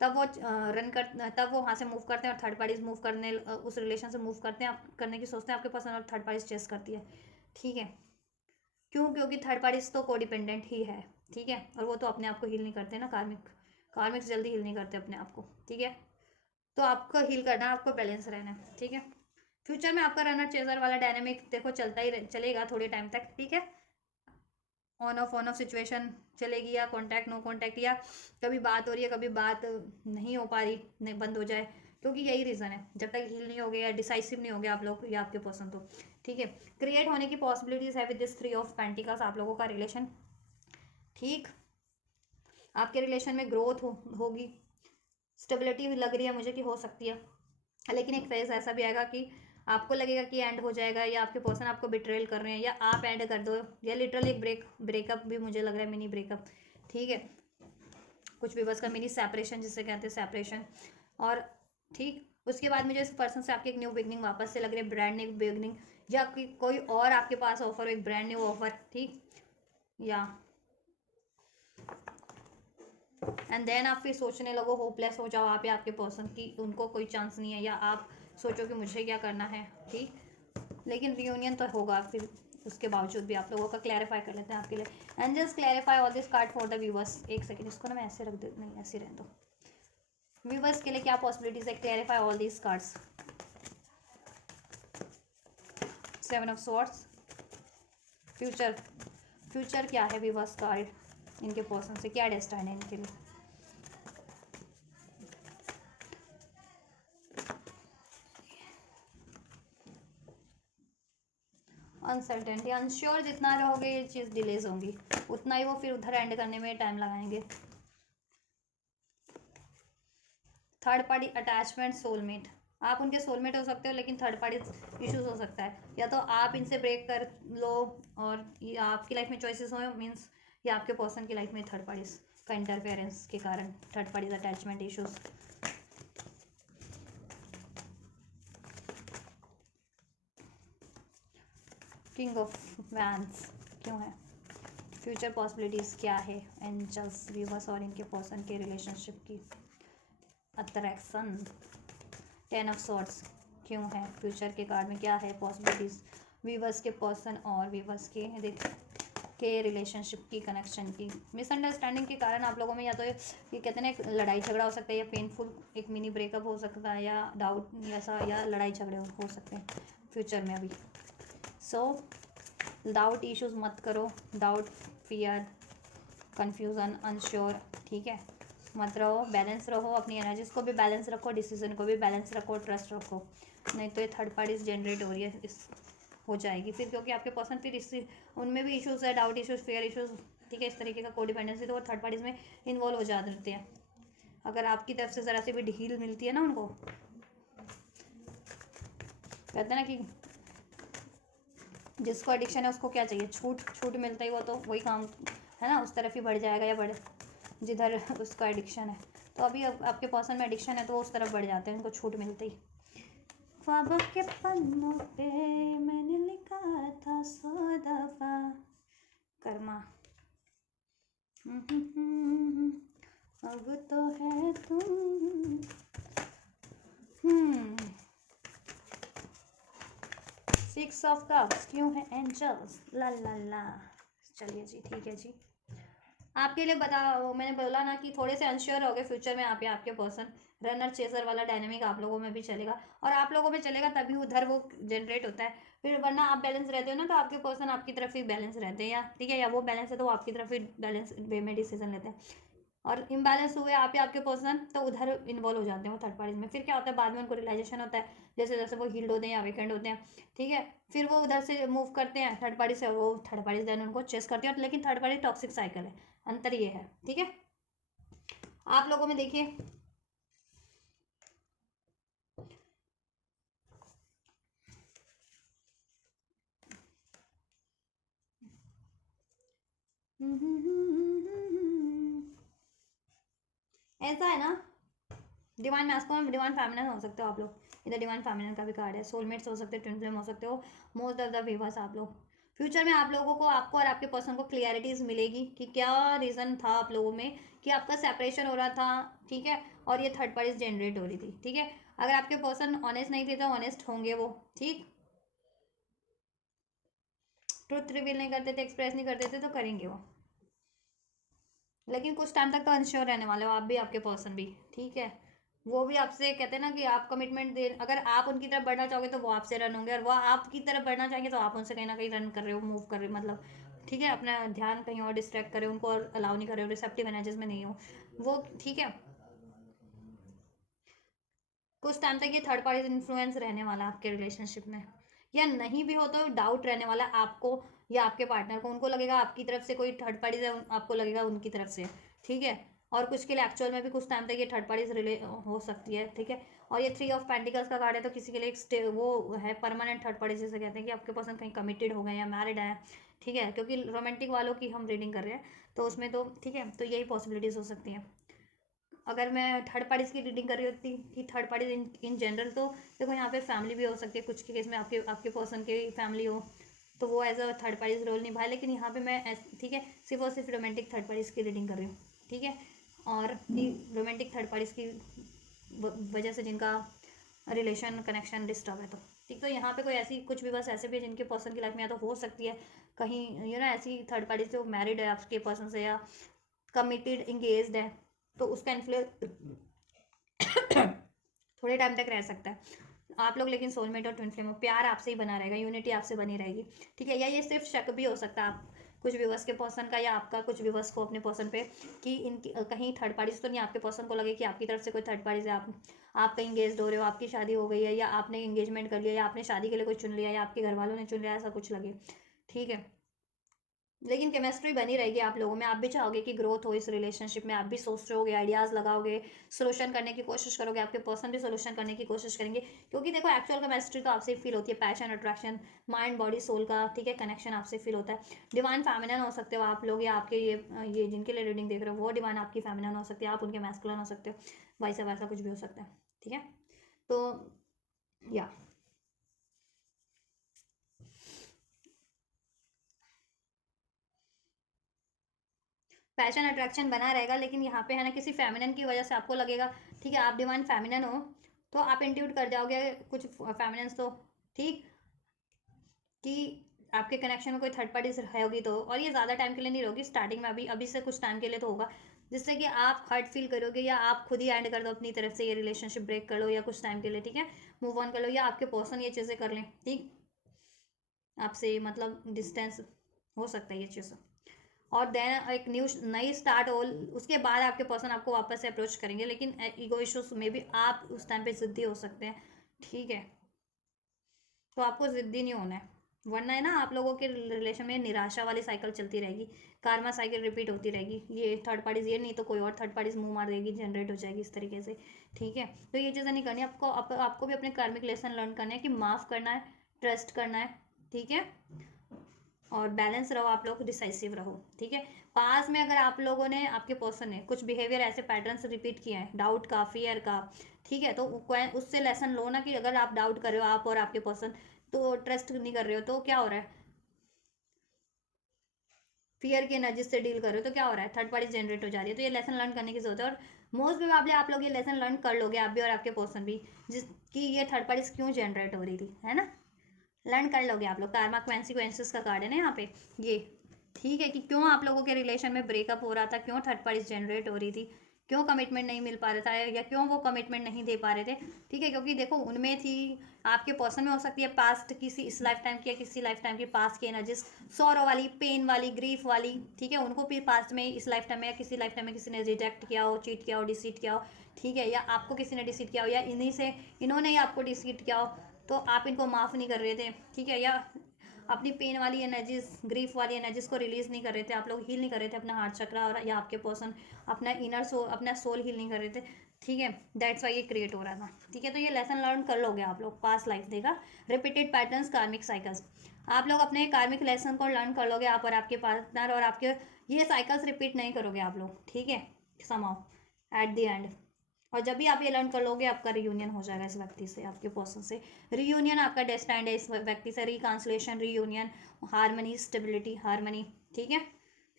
तब वो तब वो वहाँ से मूव करते हैं और थर्ड पार्टीज मूव करने उस रिलेशन से मूव करते हैं, आप करने की सोचते हैं आपके पर्सन, और थर्ड पार्टीज चेस करती है, ठीक है। क्यों? क्योंकि थर्ड पार्टीज तो कोडिपेंडेंट ही है, ठीक है। और वो तो अपने आप को हील नहीं करते ना, कार्मिक जल्दी हील नहीं करते अपने आप को, ठीक है। तो आपको हील करना है, आपको बैलेंस रहना है, ठीक है। फ्यूचर में आपका रनर चेजर वाला डायनेमिक देखो चलता ही चलेगा थोड़े टाइम तक, ठीक है। ऑन ऑफ सिचुएशन चलेगी, या कॉन्टैक्ट नो कॉन्टैक्ट, या कभी बात हो रही है कभी बात नहीं हो पा रही, नहीं बंद हो जाए, क्योंकि यही रीज़न है, जब तक हील नहीं हो गया या डिसाइसिव नहीं हो गया आप लोग या आपके पर्सन, तो ठीक है। क्रिएट होने की पॉसिबिलिटीज है विद दिस 3 ऑफ पेंटिकल्स आप लोगों का रिलेशन, ठीक। आपके रिलेशन में ग्रोथ होगी, स्टेबिलिटी लग रही है मुझे कि हो सकती है, लेकिन एक फेज ऐसा भी आएगा कि आपको लगेगा कि एंड हो जाएगा, या आपके पर्सन आपको बिट्रेल कर रहे हैं, या आप एंड कर दो, या लिटरली एक ब्रेकअप भी मुझे लग रहा है, मिनी ब्रेकअप, ठीक है। कुछ भी बस का मिनी सेपरेशन जिसे कहते हैं, सेपरेशन। और ठीक उसके बाद मुझे इस पर्सन से आपकी एक न्यू बिगनिंग वापस से लग रही है, ब्रांड न्यू बिगनिंग, या आपकी कोई और आपके पास ऑफर हो, एक ब्रांड न्यू ऑफर, ठीक। या एंड देन आप फिर सोचने लगो, होपलेस हो जाओ आप या आपके पर्सन की, उनको कोई चांस नहीं है, या आप सोचो कि मुझे क्या करना है, ठीक। लेकिन रियूनियन तो होगा फिर, उसके बावजूद भी आप लोगों का क्लैरिफाई कर लेते हैं आपके लिए। Angels clarify all this card for the viewers. एक सेकंड, इसको ना मैं ऐसे रख दे, नहीं ऐसे रहने दो। व्यूवर्स के लिए क्या पॉसिबिलिटीज है, clarify all this cards. 7 of swords, future क्या है व्यूवर्स कार्ड, इनके पर्सन से क्या डेस्टाइन है इनके लिए। अनसर्टेनिटी, अनश्योर जितना रहोगे ये चीज़ डिलेज होंगी, उतना ही वो फिर उधर एंड करने में टाइम लगाएंगे। थर्ड पार्टी अटैचमेंट, सोलमेट, आप उनके सोलमेट हो सकते हो लेकिन थर्ड पार्टी इश्यूज हो सकता है, या तो आप इनसे ब्रेक कर लो और ये आपकी लाइफ में चॉइसेस हो, मीन्स या आपके पर्सन की लाइफ में थर्ड पार्टीज का इंटरफेरेंस के कारण third parties attachment issues. King of vents क्यों है? फ्यूचर पॉसिबिलिटीज़ क्या है? एंजल्स, व्यूवर्स और इनके पर्सन के रिलेशनशिप की अट्रैक्शन। 10 ऑफ सॉर्ड्स क्यों है? फ्यूचर के कार्ड में क्या है पॉसिबिलिटीज़? व्यूवर्स के पर्सन और व्यूवर्स के रिलेशनशिप की, कनेक्शन की। मिसअंडरस्टैंडिंग के कारण आप लोगों में या तो ये कहते हैं ना एक लड़ाई झगड़ा हो सकता है, या पेनफुल एक मिनी ब्रेकअप हो सकता है, या डाउट ऐसा, या लड़ाई झगड़े हो सकते हैं फ्यूचर में अभी। सो डाउट इश्यूज मत करो, डाउट, फियर, कन्फ्यूज़न, अनश्योर, ठीक है, मत रहो, बैलेंस रहो, अपनी एनर्जीज को भी बैलेंस रखो, डिसीजन को भी बैलेंस रखो, ट्रस्ट रखो, नहीं तो ये थर्ड पार्टीज जनरेट हो रही है इस हो जाएगी फिर, क्योंकि आपके पर्सन फिर इस उनमें भी इश्यूज है, डाउट इश्यूज, फेयर इश्यूज, ठीक है, इस तरीके का कोडिपेंडेंसी, तो वो थर्ड पार्टीज में इन्वॉल्व हो जाते हैं। अगर आपकी तरफ से ज़रा सी भी ढील मिलती है ना उनको, कहते हैं ना कि जिसको एडिक्शन है उसको क्या चाहिए, छूट, छूट मिलता ही वो तो वही काम है ना, उस तरफ ही बढ़ जाएगा, या बढ़ जिधर उसका एडिक्शन है। तो अभी आपके पर्सन में एडिक्शन है तो वो उस तरफ बढ़ जाते हैं, उनको छूट मिलती ही। ख्वाबों के पन्नों पे मैंने लिखा था 100 दफा कर्मा, अब तो है तुम। 6 ऑफ कप्स क्यों है? एंजल्स, ला ला ला। चलिए जी, ठीक है जी, आपके लिए मैंने बोला ना कि थोड़े से अनश्योर हो गए फ्यूचर में आप या आपके पर्सन, रनर चेजर वाला डायनेमिक आप लोगों में भी चलेगा, और आप लोगों में चलेगा तभी उधर वो जनरेट होता है फिर, वरना आप बैलेंस रहते हो ना तो आपके पर्सन आपकी तरफ ही बैलेंस रहते हैं, या ठीक है, या वो बैलेंस है तो वो आपकी तरफ ही बैलेंस वे में डिसीजन लेते हैं, और इम्बैलेंस हुए आप या आपके पर्सन तो उधर इन्वॉल्व हो जाते हैं वो थर्ड पार्टीज में। फिर क्या होता है बाद में उनको रियलाइजेशन होता है, जैसे जैसे वो हील्ड होते हैं या वीकेंड होते हैं, ठीक है, फिर वो उधर से मूव करते हैं थर्ड पार्टी से, वो थर्ड पार्टी देन उनको चेस करती है, लेकिन थर्ड पार्टी टॉक्सिक साइकिल है, अंतर ये है, ठीक है। आप लोगों में देखिए ऐसा है ना, डिवाइन मैस्कुलिन, डिवाइन फेमिनिन हो सकते हो आप लोग, इधर डिवाइन फेमिनिन का भी कार्ड है, सोलमेट्स हो सकते हैं, ट्विन फ्लेम हो सकते हो, मोस्ट ऑफ द व्यूअर्स आप लोग। फ्यूचर में आप लोगों को, आपको और आपके पर्सन को क्लियरिटीज मिलेगी कि क्या रीज़न था आप लोगों में कि आपका सेपरेशन हो रहा था, ठीक है, और ये थर्ड पार्टीज जनरेट हो रही थी, ठीक है। अगर आपके पर्सन ऑनेस्ट नहीं थे तो ऑनेस्ट होंगे वो, ठीक, ट्रुथ रिवील नहीं करते थे, एक्सप्रेस नहीं करते थे तो करेंगे वो, लेकिन कुछ टाइम तक तो अनश्योर रहने वाले हो आप भी, आपके पर्सन भी, ठीक है। वो भी आपसे कहते हैं ना कि आप कमिटमेंट दे, अगर आप उनकी तरफ बढ़ना चाहोगे तो वो आपसे रन होंगे, और वो आपकी तरफ बढ़ना चाहेंगे तो आप उनसे कहीं ना कहीं रन कर रहे हो, मूव कर रहे हो, मतलब ठीक है, अपना ध्यान कहीं और डिस्ट्रैक्ट करे, उनको और अलाउ नहीं कर रहे हो, रिसेप्टिव एनर्जीज में नहीं हो वो, ठीक है। कुछ टाइम तक ये थर्ड पार्टी इन्फ्लुएंस रहने वाला आपके रिलेशनशिप में, या नहीं भी हो तो डाउट रहने वाला आपको या आपके पार्टनर को, उनको लगेगा आपकी तरफ से कोई थर्ड पार्टी है, आपको लगेगा उनकी तरफ से, ठीक है। और कुछ के लिए एक्चुअल में भी कुछ टाइम तक ये थर्ड पार्टीज रिले हो सकती है, ठीक है। और ये 3 ऑफ पेंटिकल्स का कार्ड है, तो किसी के लिए एक वो है परमानेंट थर्ड पार्टी, जैसे कहते हैं कि आपके पर्सन कहीं कमिटेड हो गए या मैरिड है, ठीक है, क्योंकि रोमांटिक वालों की हम रीडिंग कर रहे हैं तो उसमें तो ठीक है, तो यही पॉसिबिलिटीज़ हो सकती हैं। अगर मैं थर्ड पार्टीज की रीडिंग कर रही होती कि थर्ड पार्टीज इन जनरल, तो देखो यहाँ पे फैमिली भी हो सकती है, कुछ के केस में आपके आपके पर्सन की फैमिली हो तो वो as a third parties role निभाए, लेकिन यहाँ पे मैं ठीक है सिर्फ और सिर्फ रोमांटिक थर्ड पार्टीज की रीडिंग कर रही हूँ, ठीक है। और रोमांटिक थर्ड पार्टीज की वजह से जिनका रिलेशन कनेक्शन डिस्टर्ब है, तो ठीक, तो यहाँ पे कोई ऐसी कुछ भी बस ऐसे भी जिनके पर्सन की लाइफ में या तो हो सकती है कहीं ऐसी थर्ड पार्टी से वो मैरिड है आपके पर्सन से, या कमिटेड इंगेज्ड है, तो उसका इन्फ्लुएंस थोड़े टाइम तक रह सकता है आप लोग, लेकिन सोलमेट और ट्विन फ्लेम हो, प्यार आपसे ही बना रहेगा, यूनिटी आपसे बनी रहेगी, ठीक है। या ये सिर्फ शक भी हो सकता है आप कुछ व्यूवर्स के पर्सन का, या आपका कुछ व्यूवर्स को अपने पर्सन पे कि इनकी कहीं थर्ड पार्टी से तो नहीं, आपके पर्सन को लगे कि आपकी तरफ से कोई थर्ड पार्टी से आप आप कहीं इंगेज हो रहे हो, आपकी शादी हो गई है, या आपने इंगेजमेंट कर लिया, या आपने शादी के लिए कोई चुन लिया, या आपके घर वालों ने चुन लिया, ऐसा कुछ लगे, ठीक है। लेकिन केमिस्ट्री बनी रहेगी आप लोगों में, आप भी चाहोगे कि ग्रोथ हो इस रिलेशनशिप में, आप भी सोच रहे होगे, आइडियाज़ लगाओगे, सोल्यूशन करने की कोशिश करोगे, आपके पर्सन भी सोल्यूशन करने की कोशिश करेंगे, क्योंकि देखो एक्चुअल केमिस्ट्री तो आपसे फील होती है, passion, attraction, mind body soul का, ठीक है, कनेक्शन आपसे फील होता है। डिवाइन फेमिनन हो सकते हो आप लोग, या आपके ये जिनके लिए रीडिंग देख रहे हो वो डिवाइन आपकी फेमिनन हो सकती है, आप उनके मैस्कुलिन हो सकते हो, वैसा वैसा कुछ भी हो सकता है, ठीक है। तो या पैशन अट्रैक्शन बना रहेगा, लेकिन यहाँ पे है ना किसी फेमिनन की वजह से आपको लगेगा, ठीक है, आप डिवाइन फेमिनन हो तो आप इंट्यूट कर जाओगे कुछ फेमिनन्स तो, ठीक, कि आपके कनेक्शन में कोई थर्ड पार्टी होगी तो, और ये ज़्यादा टाइम के लिए नहीं होगी, स्टार्टिंग में अभी अभी से कुछ टाइम के लिए तो होगा, जिससे कि आप हर्ट फील करोगे, या आप खुद ही एंड कर दो अपनी तरफ से, ये रिलेशनशिप ब्रेक कर लो या कुछ टाइम के लिए, ठीक है, मूव ऑन कर लो, या आपके पर्सन ये चीज़ें कर लें, ठीक, आपसे मतलब डिस्टेंस हो सकता है ये चीज़। और देन एक न्यू नई स्टार्ट हो, उसके बाद आपके पर्सन आपको वापस से अप्रोच करेंगे, लेकिन ईगो इश्यूज में भी आप उस टाइम पे ज़िद्दी हो सकते हैं, ठीक है, तो आपको ज़िद्दी नहीं होना है, वरना है ना आप लोगों के रिलेशन में निराशा वाली साइकिल चलती रहेगी, कार्मा साइकिल रिपीट होती रहेगी, ये थर्ड पार्टीज, ये नहीं तो कोई और थर्ड पार्टीज मुंह मार देगी, जनरेट हो जाएगी इस तरीके से, ठीक है। तो ये चीज़ें नहीं करनी आपको, आपको भी अपने कार्मिक लेसन लर्न करना है कि माफ़ करना है, ट्रस्ट करना है, ठीक है, और बैलेंस रहो आप लोग, डिसाइसिव रहो, ठीक है। पास में अगर आप लोगों ने, आपके पर्सन ने कुछ बिहेवियर ऐसे पैटर्न्स रिपीट किए हैं, डाउट का, फियर का, ठीक है, तो उससे लेसन लो ना, कि अगर आप डाउट कर रहे हो आप और आपके पर्सन, तो ट्रस्ट नहीं कर रहे हो तो क्या हो रहा है, फियर की एनर्जी से डील कर रहे हो तो क्या हो रहा है, थर्ड पार्टी जनरेट हो जा रही है, तो ये लेसन लर्न करने की जरूरत है, और मोस्ट प्रोबेबली आप लोग ये लेसन लर्न कर लोगे, आप भी और आपके पर्सन भी, जिसकी ये थर्ड पार्टी क्यों जनरेट हो रही थी, है ना, लर्न कर लोगे आप लोग, कार्मा कॉन्सिक्वेंसेस का कार्ड है ना यहाँ पे ये, ठीक है, कि क्यों आप लोगों के रिलेशन में ब्रेकअप हो रहा था, क्यों थर्ड पार्टी जनरेट हो रही थी, क्यों कमिटमेंट नहीं मिल पा रहा था, या क्यों वो कमिटमेंट नहीं दे पा रहे थे, ठीक है, क्योंकि देखो उनमें थी, आपके पर्सन में हो सकती है पास्ट किसी इस लाइफ टाइम की, या किसी लाइफ टाइम की पास्ट की एनर्जीज, सॉरो वाली, पेन वाली, ग्रीफ वाली, ठीक है, उनको भी पास्ट में, इस लाइफ टाइम में, या किसी लाइफ टाइम में किसी ने रिजेक्ट किया हो, चीट किया हो, डिसीट किया हो, ठीक है, या आपको किसी ने डिसीट किया हो, या इन्हीं से इन्होंने ही आपको डिसीट किया हो, तो आप इनको माफ़ नहीं कर रहे थे, ठीक है, या अपनी पेन वाली एनर्जीज, ग्रीफ वाली एनर्जीज को रिलीज नहीं कर रहे थे, आप लोग हील नहीं कर रहे थे अपना हार्ट चक्रा, और या आपके पर्सन अपना इनर सोल, अपना सोल हील नहीं कर रहे थे, ठीक है, दैट्स वाई ये क्रिएट हो रहा था, ठीक है। तो ये लेसन लर्न कर लोगे आप लोग, पास्ट लाइफ देगा, रिपीटेड पैटर्न्स, कार्मिक साइकिल्स, आप लोग अपने कार्मिक लेसन को लर्न कर लोगे, आप और आपके पार्टनर, और आपके ये साइकिल्स रिपीट नहीं करोगे आप लोग, ठीक है, समाओ एट द एंड। और जब भी आप ये लर्न कर लोगे, आपका रियूनियन हो जाएगा इस व्यक्ति से, आपके पर्सन से, रियूनियन आपका डेस्टाइंड है इस व्यक्ति से, रिकांसलेशन, रियूनियन, हारमनी, स्टेबिलिटी, हारमनी, ठीक है,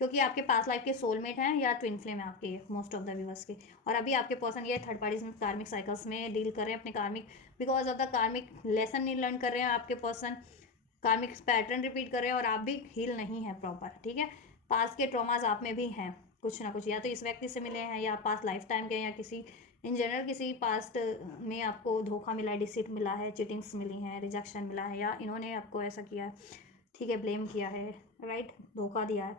क्योंकि आपके पास लाइफ के सोलमेट हैं, या ट्विन फ्लेम है आपके मोस्ट ऑफ द व्यूवर्स के, और अभी आपके पर्सन ये थर्ड पार्टीज में कार्मिक साइकिल्स में डील कर रहे हैं अपने कार्मिक, बिकॉज ऑफ द कार्मिक लेसन नहीं लर्न कर रहे हैं आपके पर्सन, कार्मिक पैटर्न रिपीट कर रहे हैं, और आप भी हील नहीं है प्रॉपर, ठीक है, पास के ट्रॉमाज आप में भी हैं कुछ ना कुछ, या तो इस व्यक्ति से मिले हैं, या पास लाइफ टाइम के, या किसी इन जनरल किसी पास्ट में आपको धोखा मिला है, डिसीट मिला है, चीटिंग्स मिली हैं, रिजेक्शन मिला है, या इन्होंने आपको ऐसा किया है, ठीक है, ब्लेम किया है, राइट, धोखा दिया है,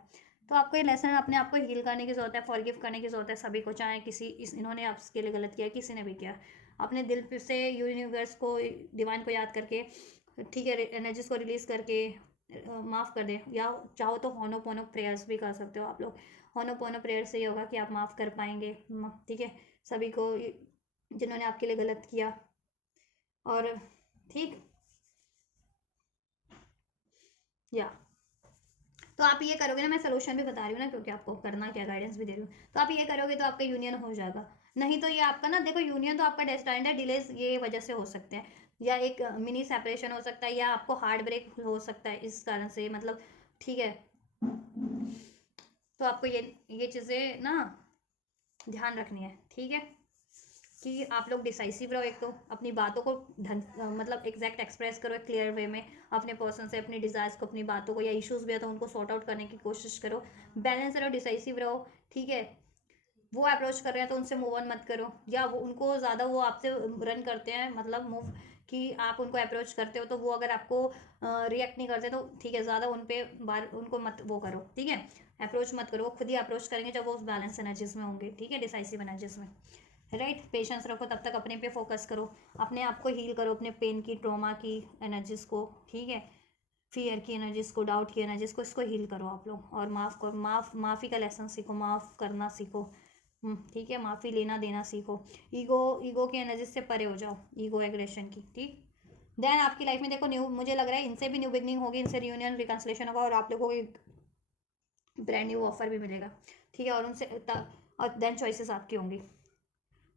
तो आपको ये लेसन अपने आप को हील करने की जरूरत है, फॉरगिव करने की जरूरत है सभी को, चाहे किसी इन्होंने आपके लिए गलत किया, किसी ने भी किया, अपने दिल से यूनिवर्स को, डिवाइन को याद करके, ठीक है, एनर्जीज को रिलीज करके माफ़ कर दें, या चाहो तो होनोपोनो प्रेयर्स भी कर सकते हो आप लोग, होनोपोनो प्रेयर से ये होगा कि आप माफ़ कर पाएंगे, ठीक है, सभी को जिन्होंने आपके लिए गलत किया, और ठीक, या तो आप ये करोगे ना, मैं सोल्यूशन भी बता रही हूँ ना, क्योंकि आपको करना क्या, गाइडेंस भी दे रही हूँ, तो आप ये करोगे तो आपका यूनियन हो जाएगा, नहीं तो ये आपका ना, देखो यूनियन तो आपका डेस्टाइंड है, डिलेस ये वजह से हो सकते हैं, या एक मिनी सेपरेशन हो सकता है, या आपको हार्ट ब्रेक हो सकता है इस कारण से, मतलब, ठीक है, तो आपको ये चीज़ें ना ध्यान रखनी है, ठीक है, कि आप लोग डिसाइसिव रहो, एक तो अपनी बातों को मतलब एग्जैक्ट एक्सप्रेस करो क्लियर वे में, अपने पर्सन से अपनी डिज़ायर्स को, अपनी बातों को, या इश्यूज भी है तो उनको सॉर्ट आउट करने की कोशिश करो, बैलेंस रहो, डिसाइसिव रहो, ठीक है, वो अप्रोच कर रहे हैं तो उनसे मूव ऑन मत करो, या वो उनको ज़्यादा वो आपसे रन करते हैं, मतलब मूव, कि आप उनको अप्रोच करते हो तो वो अगर आपको रिएक्ट नहीं करते तो ठीक है, ज़्यादा उन पे बार उनको मत वो करो, ठीक है, अप्रोच मत करो, वो खुद ही अप्रोच करेंगे जब वो उस बैलेंस एनर्जीज में होंगे, ठीक है, डिसाइसिव एनर्जीज में, राइट। पेशेंस रखो, तब तक अपने पे फोकस करो, अपने आप को हील करो, अपने पेन की, ट्रॉमा की एनर्जीज को, ठीक है, फियर की एनर्जीज को, डाउट की एनर्जीज को, इसको हील करो आप लोग। और माफ़ करो, माफ़ी का लेसन सीखो, माफ़ करना सीखो, ठीक है, माफ़ी लेना देना सीखो। ईगो की एनर्जी से परे हो जाओ, ईगो एग्रेशन की, ठीक। देन आपकी लाइफ में देखो न्यू, मुझे लग रहा है इनसे भी न्यू बिगनिंग होगी, इनसे रियूनियन रिकन्सिलेशन होगा और आप लोगों को एक ब्रांड न्यू ऑफर भी मिलेगा, ठीक है। और उनसे और देन चॉइसेस आपकी होंगी,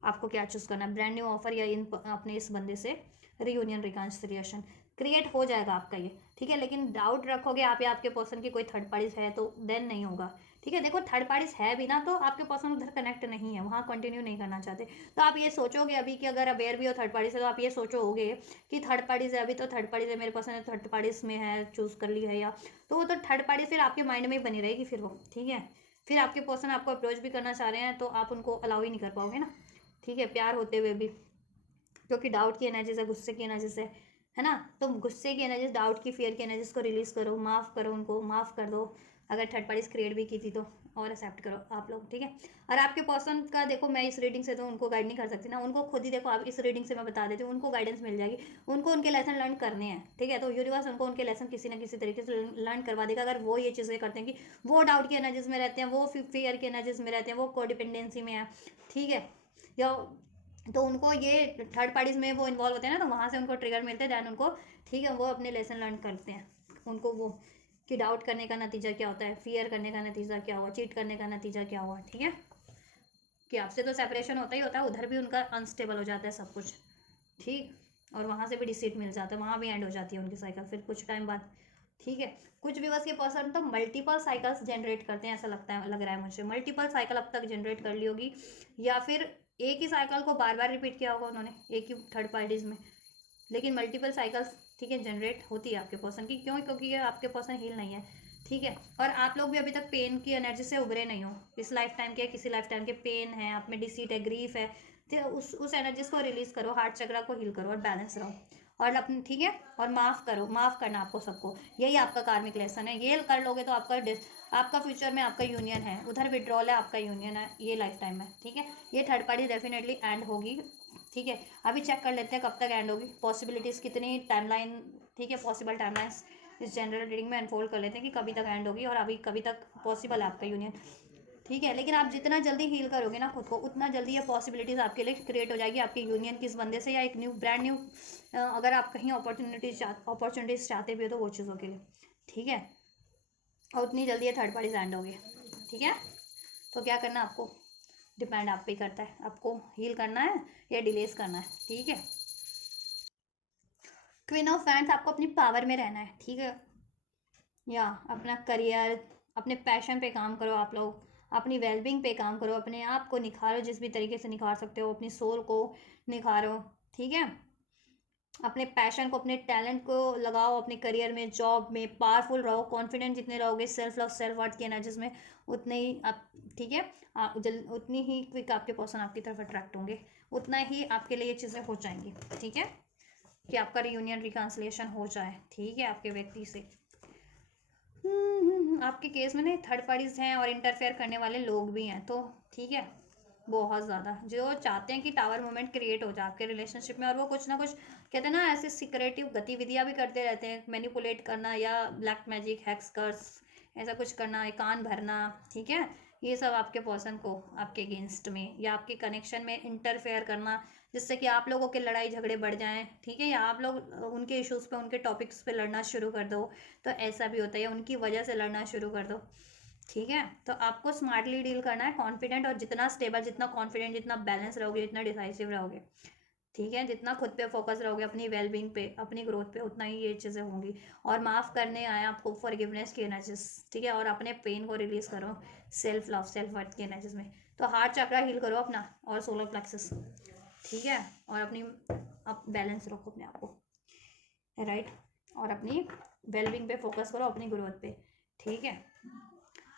आपको क्या चूज करना है, ब्रांड न्यू ऑफर या इन अपने इस बंदे से रियूनियन रिकन्सिलिएशन क्रिएट हो जाएगा आपका ये, ठीक है। लेकिन डाउट रखोगे आप या आपके पर्सन की कोई थर्ड पार्टीज है तो देन नहीं होगा, ठीक है। देखो थर्ड पार्टीज है भी ना तो आपके पर्सन उधर कनेक्ट नहीं है, वहाँ कंटिन्यू नहीं करना चाहते, तो आप ये सोचोगे अभी कि अगर अवेयर भी हो थर्ड पार्टी से तो आप ये सोचोगे कि थर्ड पार्टीज है, अभी तो थर्ड पार्टीज है, मेरे पर्सन थर्ड पार्टीज में है, चूज कर ली है, या तो वो तो थर्ड पार्टी फिर आपके माइंड में बनी रहेगी फिर वो, ठीक है। फिर आपके पर्सन आपको अप्रोच भी करना चाह रहे हैं तो आप उनको अलाउ ही नहीं कर पाओगे ना, ठीक है, प्यार होते हुए भी, क्योंकि डाउट की एनर्जी से, गुस्से की एनर्जी से, है ना। तो गुस्से की एनर्जी, डाउट की, फियर की एनर्जीज को रिलीज करो, माफ़ करो, उनको माफ़ कर दो अगर थर्ड पार्टीज क्रिएट भी की थी तो, और एक्सेप्ट करो आप लोग, ठीक है। और आपके पर्सन का देखो, मैं इस रीडिंग से तो उनको गाइड नहीं कर सकती ना, उनको खुद ही देखो, आप इस रीडिंग से मैं बता देती हूँ, उनको गाइडेंस मिल जाएगी, उनको उनके लेसन लर्न करने हैं, ठीक है। तो यूनिवर्स उनको उनके लेसन किसी ना किसी तरीके से लर्न करवा देगा, अगर वो ये चीज़ें करते हैं कि वो डाउट की एनर्जीज में रहते हैं, वो फियर की एनर्जीज में रहते हैं, वो कोडिपेंडेंसी में है, ठीक है, या तो उनको ये थर्ड पार्टीज में वो इन्वॉल्व होते हैं ना, तो वहाँ से उनको ट्रिगर मिलते हैं, दैन उनको, ठीक है, वो अपने लेसन लर्न करते हैं, उनको वो कि डाउट करने का नतीजा क्या होता है, फियर करने का नतीजा क्या हुआ, चीट करने का नतीजा क्या हुआ, ठीक है, कि आपसे तो सेपरेशन होता ही होता है, उधर भी उनका अनस्टेबल हो जाता है सब कुछ, ठीक। और वहाँ से भी डिसीट मिल जाता है, वहाँ भी एंड हो जाती है उनकी साइकिल फिर कुछ टाइम बाद, ठीक है। कुछ व्यूअर्स के पर्सन तो मल्टीपल साइकिल्स जनरेट करते हैं, ऐसा लगता है, लग रहा है मुझे, मल्टीपल साइकिल अब तक जनरेट कर ली होगी, या फिर एक ही साइकिल को बार बार रिपीट किया होगा उन्होंने एक ही थर्ड पार्टीज में, लेकिन मल्टीपल साइकिल्स, ठीक है, जनरेट होती है आपके पर्सन की, क्यों, क्योंकि ये आपके पर्सन हील नहीं है, ठीक है। और आप लोग भी अभी तक पेन की एनर्जी से उभरे नहीं हो, इस लाइफ टाइम के, किसी लाइफ टाइम के पेन है, आप में डिसीट है, ग्रीफ है, तो उस एनर्जीज को रिलीज करो, हार्ट चक्रा को हील करो और बैलेंस रहो, और अपने, ठीक है, और माफ़ करो, माफ़ करना आपको सबको, यही आपका कार्मिक लेसन है, ये कर लोगे तो आपका फ्यूचर में आपका यूनियन है, उधर विड्रॉल है, आपका यूनियन है ये लाइफ टाइम में, ठीक है। ये थर्ड पार्टी डेफिनेटली एंड होगी, ठीक है। अभी चेक कर लेते हैं कब तक एंड होगी, पॉसिबिलिटीज़ कितनी, टाइमलाइन, ठीक है, पॉसिबल टाइमलाइंस इस जनरल रीडिंग में अनफोल्ड कर लेते हैं कि कभी तक एंड होगी और अभी कभी तक पॉसिबल है आपका यूनियन, ठीक है। लेकिन आप जितना जल्दी हील करोगे ना खुद को, उतना जल्दी ये पॉसिबिलिटीज़ आपके लिए क्रिएट हो जाएगी, आपके यूनियन किस बंदे से, या एक न्यू ब्रांड न्यू, अगर आप कहीं अपॉर्चुनिटीज़ चाहते भी हो तो वो चीज़ों के लिए, ठीक है। और उतनी जल्दी ये थर्ड पार्टीज एंड होगी, ठीक है। तो क्या करना आपको, डिपेंड आप पे ही करता है, आपको हील करना है या डिलेस करना है, ठीक है। क्वीन ऑफ फैंस, आपको अपनी पावर में रहना है, ठीक है, या अपना करियर, अपने पैशन पे काम करो आप लोग, अपनी वेलबींग पे काम करो, अपने आप को निखारो जिस भी तरीके से निखार सकते हो, अपनी सोल को निखारो, ठीक है। अपने पैशन को, अपने टैलेंट को लगाओ अपने करियर में, जॉब में, पावरफुल रहो, कॉन्फिडेंट जितने रहोगे, सेल्फ लव, सेल्फ वर्थ की एनर्जीज में, उतने ही आप, ठीक है, उतनी ही क्विक आपके पर्सन आपकी तरफ अट्रैक्ट होंगे, उतना ही आपके लिए ये चीज़ें हो जाएंगी, ठीक है, कि आपका रियूनियन रिकन्सिलिएशन हो जाए, ठीक है, आपके व्यक्ति से। आपके केस में ना थर्ड पार्टीज हैं और इंटरफेयर करने वाले लोग भी हैं, तो ठीक है, बहुत ज़्यादा जो चाहते हैं कि टावर मोमेंट क्रिएट हो जाए आपके रिलेशनशिप में, और वो कुछ ना कुछ कहते हैं ना, ऐसे सिक्रेटिव गतिविधियां भी करते रहते हैं, मैनिपुलेट करना या ब्लैक मैजिक, हैक्स, कर्स, ऐसा कुछ करना, कान भरना, ठीक है, ये सब आपके पर्सन को आपके अगेंस्ट में या आपके कनेक्शन में इंटरफेयर करना, जिससे कि आप लोगों के लड़ाई झगड़े बढ़ जाएं, ठीक है, या आप लोग उनके इश्यूज़ पे, उनके टॉपिक्स पे लड़ना शुरू कर दो, तो ऐसा भी होता है, या उनकी वजह से लड़ना शुरू कर दो, ठीक है। तो आपको स्मार्टली डील करना है, कॉन्फिडेंट, और जितना स्टेबल, जितना कॉन्फिडेंट, जितना बैलेंस रहोगे, जितना डिसाइसिव रहोगे, ठीक है, जितना खुद पे फोकस रहोगे, अपनी वेलबींग पे, अपनी ग्रोथ पे, उतना ही ये चीज़ें होंगी। और माफ़ करने आए आपको, फॉरगिवनेस की एनर्जीज, ठीक है, और अपने पेन को रिलीज करो सेल्फ लव, सेल्फ वर्थ की एनर्जीज में, तो हार्ट चक्रा हील करो अपना, और सोलर प्लेक्सस, ठीक है, और अपनी बैलेंस रखो अपने आप को, राइट, और अपनी वेलबींग पे फोकस करो, अपनी ग्रोथ पे, ठीक है।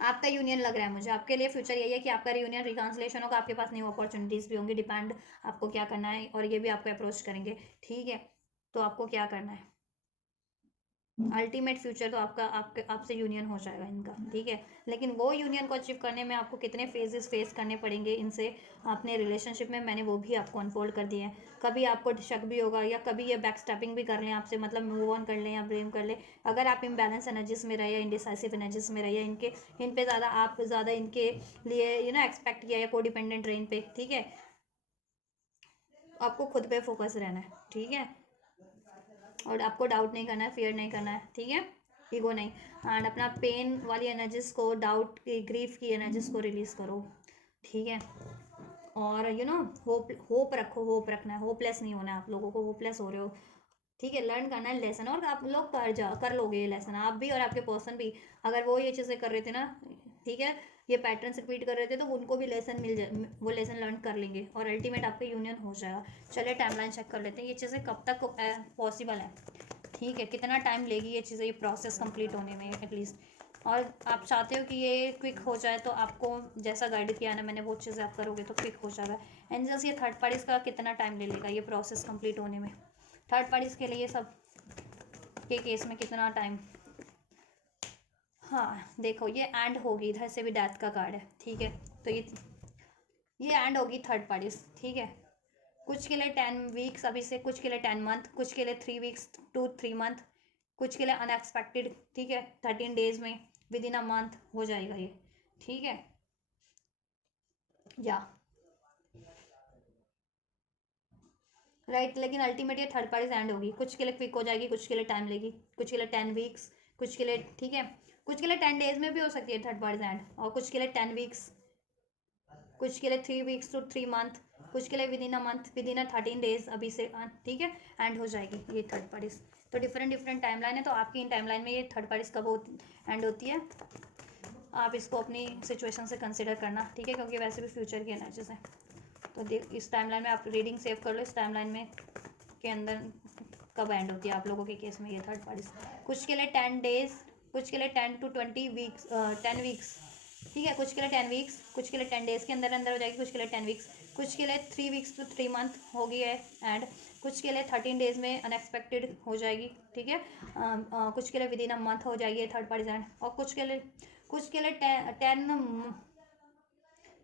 आपका यूनियन लग रहा है मुझे, आपके लिए फ्यूचर यही है कि आपका यूनियन रिकॉन्सिलेशन होगा, आपके पास न्यू अपॉर्चुनिटीज़ भी होंगी, डिपेंड आपको क्या करना है, और ये भी आपको अप्रोच करेंगे, ठीक है। तो आपको क्या करना है, अल्टीमेट फ्यूचर तो आपका आपके आपसे यूनियन हो जाएगा इनका, ठीक है। लेकिन वो यूनियन को अचीव करने में आपको कितने फेजेस फेस करने पड़ेंगे इनसे अपने रिलेशनशिप में, मैंने वो भी आपको अनफोल्ड कर दिए हैं। कभी आपको शक भी होगा या कभी ये बैक स्टैपिंग भी कर लें आपसे, मतलब मूव ऑन कर लें या ब्लेम कर लें। अगर आप इम्बैलेंस एनर्जीज में रहे या इंडिसाइसिव एनर्जीज में रहे या इन पे ज़्यादा आप ज़्यादा इनके लिए एक्सपेक्ट किया या को डिपेंडेंट रहे इन पे, ठीक है। आपको खुद पे फोकस रहना है, ठीक है। और आपको डाउट नहीं करना है, फियर नहीं करना है, ठीक है, ईगो नहीं। एंड अपना पेन वाली एनर्जीज को, डाउट की, ग्रीफ की एनर्जीज को रिलीज करो, ठीक है। और होप होप रखो, होप रखना है, होपलेस नहीं होना है। आप लोगों को होपलेस हो रहे हो, ठीक है। लर्न करना है लेसन, और आप लोग कर लोगे ये लेसन, आप भी और आपके पर्सन भी। अगर वो ये चीज़ें कर रहे थे ना, ठीक है, ये पैटर्न्स रिपीट कर रहे थे, तो उनको भी लेसन मिल जाए, वो लेसन लर्न कर लेंगे और अल्टीमेट आपका यूनियन हो जाएगा। चलिए टाइमलाइन चेक कर लेते हैं, ये चीज़ें कब तक पॉसिबल है, ठीक है, कितना टाइम लेगी ये चीज़ें, ये प्रोसेस कंप्लीट होने में एटलीस्ट। और आप चाहते हो कि ये क्विक हो जाए, तो आपको जैसा गाइड किया ना मैंने, वो चीज़ें आप करोगे तो क्विक हो जाएगा। एंजल्स, ये थर्ड पार्टीज का कितना टाइम ले लेगा ये प्रोसेस कंप्लीट होने में? थर्ड पार्टीज के लिए सब के केस में कितना टाइम? हाँ देखो, ये एंड होगी, इधर से भी डेथ का कार्ड है, ठीक है। तो ये एंड होगी थर्ड पार्टीज, ठीक है। कुछ के लिए 10 वीक्स अभी से, कुछ के लिए 10 मंथ, कुछ के लिए 3 वीक्स टू 3 मंथ, कुछ के लिए अनएक्सपेक्टेड, ठीक है, 13 डेज में, विद इन अ मंथ हो जाएगा ये, ठीक है। या राइट, लेकिन अल्टीमेट ये थर्ड पार्टी एंड होगी। कुछ के लिए क्विक हो जाएगी, कुछ के लिए टाइम लेगी, कुछ के लिए 10 वीक्स, कुछ के लिए, ठीक है, कुछ के लिए 10 डेज में भी हो सकती है थर्ड पार्टी एंड, और कुछ के लिए 10 वीक्स, कुछ के लिए 3 वीक्स टू 3 मंथ, कुछ के लिए with in a month, with in a 13 days अभी से, ठीक है, एंड हो जाएगी ये थर्ड पार्टीज। तो डिफरेंट डिफरेंट टाइमलाइन है, तो आपकी इन टाइमलाइन में ये थर्ड पार्टीज कब एंड होती है, आप इसको अपनी सिचुएशन से कंसिडर करना, ठीक है, क्योंकि वैसे भी फ्यूचर की एनर्जीज हैं। तो इस टाइमलाइन में आप रीडिंग सेव कर लो, इस टाइमलाइन में के अंदर कब एंड होती है आप लोगों के केस में ये थर्ड पार्टीज। कुछ के लिए 10 डेज, कुछ के लिए 10 to 20 वीक्स, 10 वीक्स, ठीक है, कुछ के लिए 10 वीक्स, कुछ के लिए 10 डेज के अंदर अंदर हो जाएगी, कुछ के लिए 10 वीक्स, कुछ के लिए 3 वीक्स to 3 मंथ होगी है एंड, कुछ के लिए 13 डेज में अनएक्सपेक्टेड हो जाएगी, ठीक है। कुछ के लिए विद इन अ मंथ हो जाएगी थर्ड पार्टीज एंड, और कुछ के लिए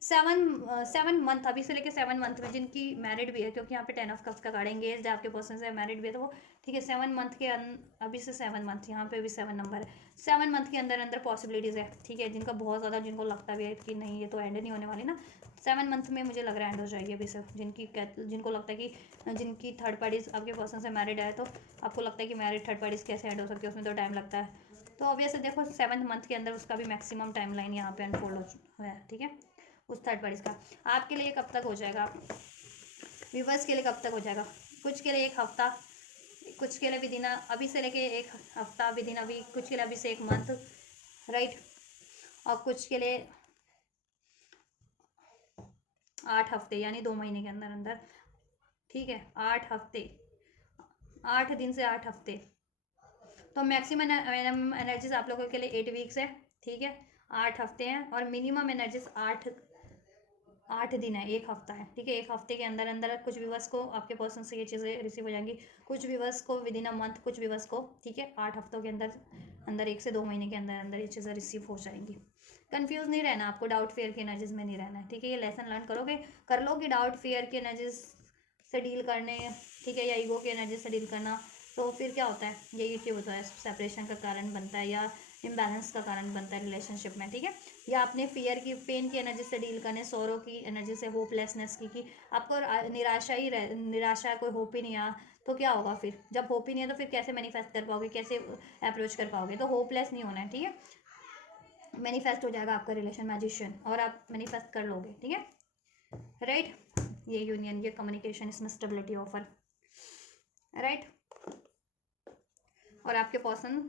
7 मंथ, अभी से लेके 7 मंथ में, जिनकी मैरिड भी है, क्योंकि यहाँ पे 10 ऑफ कप्स का कार्ड एंगेज है, आपके पर्सन से मैरिड भी है, तो वो, ठीक है, 7 मंथ के अभी से 7 मंथ, यहाँ पे भी 7 नंबर है, 7 मंथ के अंदर अंदर पॉसिबिलिटीज़ है, ठीक है। जिनका बहुत ज़्यादा, जिनको लगता भी है कि नहीं ये तो एंड नहीं होने वाली ना, 7 मंथ में मुझे लग रहा है एंड हो जाएगी अभी से। जिनको लगता है कि जिनकी थर्ड पार्टीज आपके पर्सन से मैरिड है, तो आपको लगता है कि मैरिड थर्ड पार्टीज कैसे एंड हो सकती है, उसमें तो टाइम लगता है। तो ऑब्वियसली देखो 7 मंथ के अंदर उसका भी मैक्सिमम टाइम लाइन यहाँ पे अनफोल्ड हो है, ठीक है, उस थर्ड पार्टीज का। आपके लिए कब तक हो जाएगा, व्यूवर्स के लिए कब तक हो जाएगा? कुछ के लिए 1 हफ्ता, कुछ के लिए विद इन अभी से लेके 1 हफ्ता, विद इन अ वीक, कुछ के लिए अभी से 1 मंथ, राइट, और कुछ के लिए 8 हफ्ते, यानी 2 महीने के अंदर अंदर, ठीक है, 8 हफ्ते, 8 दिन से 8 हफ्ते। तो मैक्सिमम एनर्जीज आप लोगों के लिए 8 वीक्स है, ठीक है, 8 हफ्ते हैं, और मिनिमम एनर्जीज 8 दिन है, 1 हफ्ता है, ठीक है। 1 हफ्ते के अंदर अंदर कुछ व्यूवर्स को आपके पर्सन से ये चीज़ें रिसीव हो जाएंगी, कुछ व्यूवर्स को विद इन अ मंथ, कुछ व्यूवर्स को, ठीक है, 8 हफ्तों के अंदर अंदर, 1 से 2 महीने के अंदर अंदर ये चीज़ें रिसीव हो जाएंगी। कंफ्यूज नहीं रहना आपको, डाउट फेयर की एनर्जीज में नहीं रहना है, ठीक है। ये लेसन लर्न करोगे, कर लोगे डाउट फेयर की एनर्जीज से डील करने, ठीक है, या ईगो की एनर्जी से डील करना, तो फिर क्या होता है, यही चीज़ होता है, सेपरेशन का कारण बनता है, या इम्बैलेंस का कारण बनता है रिलेशनशिप में, ठीक है। या अपने फियर की, पेन की एनर्जी से डील करने, सोरो की एनर्जी से, होपलेसनेस की, कि आपको निराशा है, कोई होप ही नहीं आ, तो क्या होगा फिर? जब होप ही नहीं है, तो फिर कैसे मैनिफेस्ट कर पाओगे, कैसे अप्रोच कर पाओगे? तो होपलेस नहीं होना है, ठीक है। मैनिफेस्ट हो जाएगा आपका रिलेशन मैजिशियन, और आप मैनिफेस्ट कर लोगे, ठीक है, राइट। ये यूनियन, ये कम्युनिकेशन, इसमें स्टेबिलिटी ऑफर, राइट। और आपके पर्सन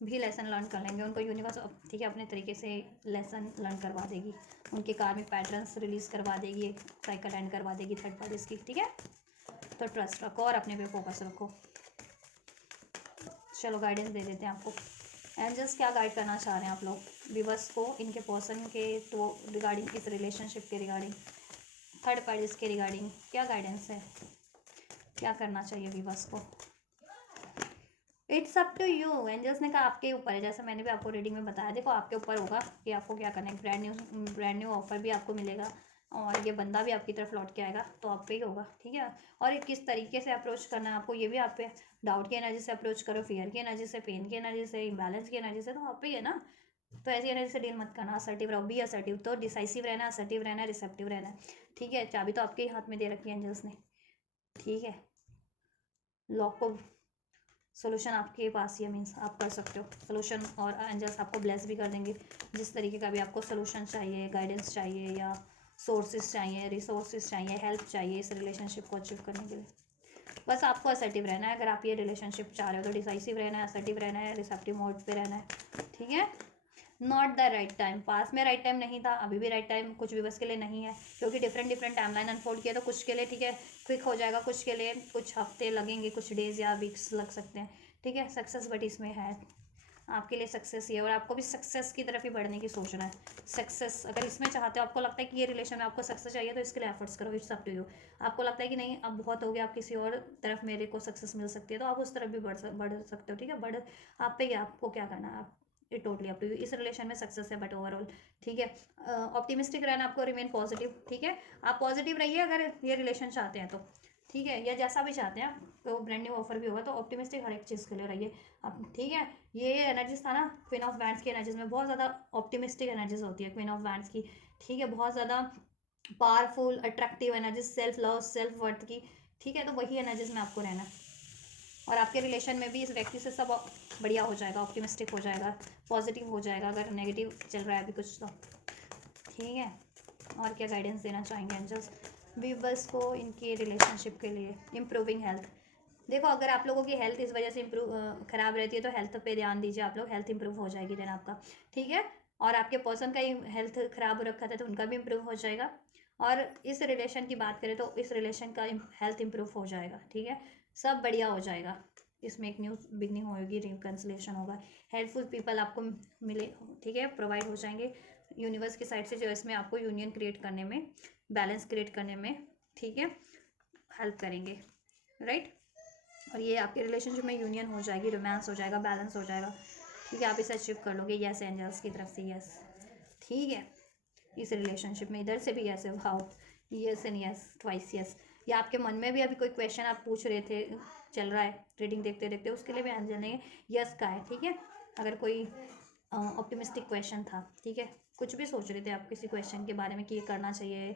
भी लेसन लर्न कर लेंगे, उनको यूनिवर्स, ठीक है, अपने तरीके से लेसन लर्न करवा देगी, उनके कार्मिक पैटर्न्स रिलीज करवा देगी, एक साइकिल एंड करवा देगी थर्ड पार्टीज की, ठीक है। तो ट्रस्ट रखो और अपने पे फोकस रखो। चलो गाइडेंस दे देते हैं आपको, एंजल्स क्या गाइड करना चाह रहे हैं आप लोग व्यूवर्स को, इनके पर्सन के तो रिगार्डिंग, इस रिलेशनशिप के रिगार्डिंग, थर्ड पार्टीज के रिगार्डिंग, क्या गाइडेंस है, क्या करना चाहिए व्यूवर्स को? It's up to you. Angels ने कहा आपके ऊपर है, जैसे मैंने भी आपको रीडिंग में बताया, देखो आपके ऊपर होगा कि आपको क्या करना है। ब्रांड न्यू ऑफर भी आपको मिलेगा और ये बंदा भी आपकी तरफ लौट के आएगा, तो आप पे ही होगा, ठीक है। और ये किस तरीके से अप्रोच करना है आपको, ये भी आप पे। डाउट की एनर्जी से अप्रोच करो, फियर की एनर्जी से, पेन की एनर्जी से, इम्बैलेंस की एनर्जी से, तो आप पे ही है ना। तो ऐसी एनर्जी से डील मत करना, असर्टिव रहो, बी असर्टिव। तो डिसाइसिव रहना, असर्टिव रहना, रिसेप्टिव रहना, ठीक है। चाबी तो आपके ही हाथ में दे रखी है एंजल्स ने, ठीक है। लॉक को सोल्यूशन आपके पास ही है, मीन्स आप कर सकते हो सोल्यूशन, और एंजल्स आपको ब्लेस भी कर देंगे। जिस तरीके का भी आपको सोल्यूशन चाहिए, गाइडेंस चाहिए, या सोर्सेज चाहिए, रिसोर्सेज चाहिए, हेल्प चाहिए इस रिलेशनशिप को अचीव करने के लिए, बस आपको असर्टिव रहना है। अगर आप ये रिलेशनशिप चाह रहे हो तो डिसाइसिव रहना है, असर्टिव रहना है, रिसेप्टिव मोड पे रहना है, ठीक है। नॉट द राइट टाइम, पास में राइट टाइम नहीं था, अभी भी राइट टाइम कुछ भी बस के लिए नहीं है, क्योंकि डिफरेंट डिफरेंट टाइमलाइन अनफोल्ड किया, तो कुछ के लिए ठीक है क्विक हो जाएगा, कुछ के लिए कुछ हफ्ते लगेंगे, कुछ डेज या वीक्स लग सकते हैं, ठीक है। सक्सेस बट इसमें है आपके लिए सक्सेस ही है, और आपको भी सक्सेस की तरफ ही बढ़ने की सोचना है। सक्सेस अगर इसमें चाहते हो, आपको लगता है कि ये रिलेशन में आपको सक्सेस चाहिए, तो इसके लिए एफर्ट्स करो, इट्स अप टू यू। आपको लगता है कि नहीं अब बहुत हो गया, आप किसी और तरफ मेरे को सक्सेस मिल सकती है, तो आप उस तरफ भी बढ़ सकते हो, ठीक है। आप पे ही, आपको क्या करना है, आप it totally up to you. इस रिलेशन में सक्सेस है बट ओवरऑल, ठीक है। ऑप्टिमिस्टिक रहना आपको, रिमेन पॉजिटिव, ठीक है। आप पॉजिटिव रहिए अगर ये रिलेशन चाहते हैं तो, ठीक है, या जैसा भी चाहते हैं, तो ब्रांड न्यू ऑफर भी होगा, तो ऑप्टिमिस्टिक हर एक चीज़ के लिए रहिए आप, ठीक है। ये एनर्जीज था ना क्वीन ऑफ वैंड्स की एनर्जीज में, बहुत ज़्यादा ऑप्टिमिस्टिक एनर्जीज होती है क्वीन ऑफ वैंड्स की, ठीक है। बहुत ज़्यादा powerful attractive energies, self love, self worth की, ठीक है। तो वही एनर्जीज में आपको रहना है, और आपके रिलेशन में भी इस व्यक्ति से सब बढ़िया हो जाएगा, ऑप्टिमिस्टिक हो जाएगा, पॉजिटिव हो जाएगा, अगर नेगेटिव चल रहा है अभी कुछ तो, ठीक है। और क्या गाइडेंस देना चाहेंगे एंजल्स वीवर्स को इनके रिलेशनशिप के लिए? इम्प्रूविंग हेल्थ, देखो अगर आप लोगों की हेल्थ इस वजह से खराब रहती है, तो हेल्थ पे ध्यान दीजिए आप लोग, हेल्थ इंप्रूव हो जाएगी देन आपका, ठीक है। और आपके पर्सन का ही हेल्थ खराब हो रखा था, तो उनका भी इम्प्रूव हो जाएगा। और इस रिलेशन की बात करें तो इस रिलेशन का हेल्थ इंप्रूव हो जाएगा, ठीक है। सब बढ़िया हो जाएगा, इसमें एक न्यू बिगनिंग होगी, रिकन्सिलेशन होगा, हेल्पफुल पीपल आपको मिले, ठीक है, प्रोवाइड हो जाएंगे यूनिवर्स की साइड से, जो इसमें आपको यूनियन क्रिएट करने में, बैलेंस क्रिएट करने में, ठीक है, हेल्प करेंगे, राइट। और ये आपके रिलेशनशिप में यूनियन हो जाएगी, रोमांस हो जाएगा, बैलेंस हो जाएगा, ठीक है। आप इसे अचीव कर लोगे, यस एंजल्स की तरफ से यस, ठीक है। इस रिलेशनशिप में इधर से भी यस है, wow, yes and yes, twice yes. या आपके मन में भी अभी कोई क्वेश्चन आप पूछ रहे थे, चल रहा है रीडिंग देखते देखते, उसके लिए भी एंजल ने यस का है, ठीक है। अगर कोई ऑप्टिमिस्टिक क्वेश्चन था, ठीक है, कुछ भी सोच रहे थे आप किसी क्वेश्चन के बारे में कि ये करना चाहिए,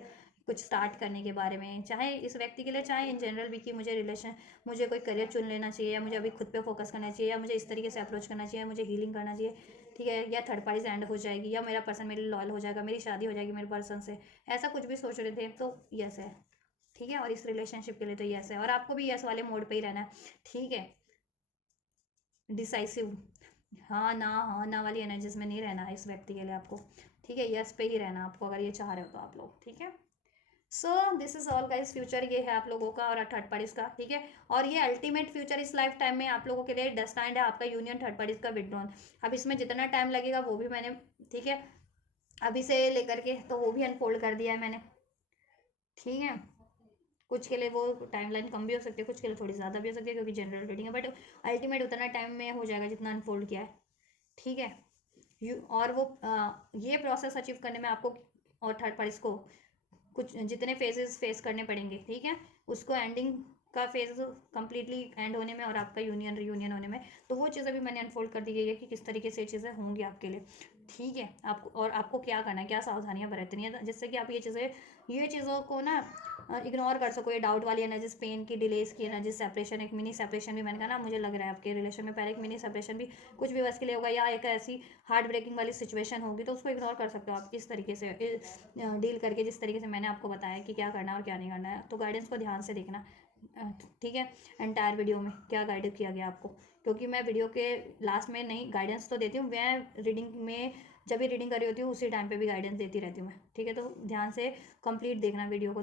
कुछ स्टार्ट करने के बारे में, चाहे इस व्यक्ति के लिए, चाहे इन जनरल भी, कि मुझे कोई करियर चुन लेना चाहिए, या मुझे अभी खुद पे फोकस करना चाहिए, या मुझे इस तरीके से अप्रोच करना चाहिए, मुझे हीलिंग करना चाहिए, ठीक है, या थर्ड पार्टी से एंड हो जाएगी, या मेरा पर्सन मेरे लॉयल हो जाएगा, मेरी शादी हो जाएगी मेरे पर्सन से, ऐसा कुछ भी सोच रहे थे, तो यस है, ठीक है। और इस रिलेशनशिप के लिए तो यस है, और आपको भी यस वाले मोड पे ही रहना है, ठीक है। डिसाइसिव, हाँ ना वाली एनर्जीज में नहीं रहना है इस व्यक्ति के लिए आपको, ठीक है। यस पे ही रहना आपको, अगर ये चाह रहे हो तो आप लोग, ठीक है। So this is all guys, future ये है आप लोगों का और थर्ड पार्टीज का, ठीक है। और ये अल्टीमेट फ्यूचर इस लाइफ टाइम में आप लोगों के लिए डेस्टाइन्ड है, आपका यूनियन थर्ड पार्टीज का विड्रॉन। अब इसमें जितना टाइम लगेगा वो भी मैंने, ठीक है, अभी से लेकर के तो वो भी अनफोल्ड कर दिया है मैंने, ठीक है। कुछ के लिए वो टाइमलाइन कम भी हो सकती है, कुछ के लिए थोड़ी ज़्यादा भी हो सकती है, क्योंकि जनरल रीडिंग है, बट अल्टीमेट उतना टाइम में हो जाएगा जितना अनफोल्ड किया है, ठीक है। और वो ये प्रोसेस अचीव करने में आपको और थर्ड पार्टीज को कुछ जितने फेजेस फेस करने पड़ेंगे, ठीक है, उसको एंडिंग का फेज कंप्लीटली एंड होने में, और आपका यूनियन रीयूनियन होने में, तो वो चीज़ें भी मैंने अनफोल्ड कर दी गई है कि किस तरीके से चीज़ें होंगी आपके लिए, ठीक है। आपको और आपको क्या करना है, क्या सावधानियां बरतनी है, जिससे कि आप ये चीज़ों को ना इग्नोर कर सको। ये डाउट वाली एनर्जीज, पेन की, डिलेस की एनर्जी, सेपरेशन, एक मिनी सेपरेशन भी मैंने कहा ना, मुझे लग रहा है आपके रिलेशन में पहले एक मिनी सेपरेशन भी कुछ भी बस के लिए होगा, या एक ऐसी हार्ट ब्रेकिंग वाली सिचुएशन होगी, तो उसको इग्नोर कर सकते हो आप इस तरीके से डील करके, जिस तरीके से मैंने आपको बताया कि क्या करना है और क्या नहीं करना है। तो गाइडेंस को ध्यान से देखना, ठीक है। एंटायर वीडियो में क्या गाइड किया गया आपको, क्योंकि मैं वीडियो के लास्ट में नहीं गाइडेंस तो देती हूँ, मैं रीडिंग में जब भी रीडिंग कर रही होती हूँ उसी टाइम पे भी गाइडेंस देती रहती हूँ मैं, ठीक है। तो ध्यान से कंप्लीट देखना वीडियो को,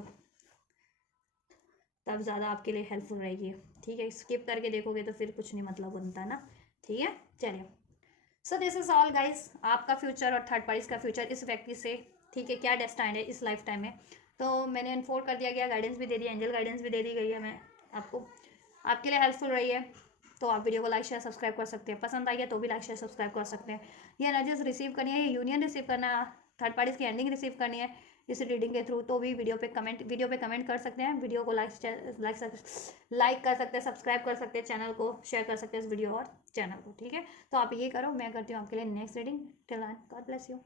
तब ज़्यादा आपके लिए हेल्पफुल रहेगी, ठीक है। स्किप करके देखोगे तो फिर कुछ नहीं मतलब बनता ना, ठीक है। चलिए, so this is all guys, आपका फ्यूचर और थर्ड पार्टीज का फ्यूचर इस व्यक्ति से, ठीक है, क्या डेस्टाइंड है इस लाइफ टाइम में, तो मैंने इन्फोर्ड कर दिया गया, गाइडेंस भी दे दिया, एंजल गाइडेंस भी दे दी गई है मैं आपको, आपके लिए हेल्पफुल रही है, तो आप वीडियो को लाइक शेयर सब्सक्राइब कर सकते हैं। पसंद आई है तो भी लाइक शेयर सब्सक्राइब कर सकते हैं। ये एनर्जीज रिसीव करनी है, ये यूनियन रिसीव करना है, थर्ड पार्टीज की एंडिंग रिसीव करनी है इस रीडिंग के थ्रू, तो भी वीडियो पे कमेंट कर सकते हैं। वीडियो को लाइक कर सकते हैं, सब्सक्राइब कर सकते हैं, चैनल को शेयर कर सकते हैं इस वीडियो और चैनल को। ठीक है, तो आप ये करो, मैं करती हूँ आपके लिए next reading. Till then God bless you.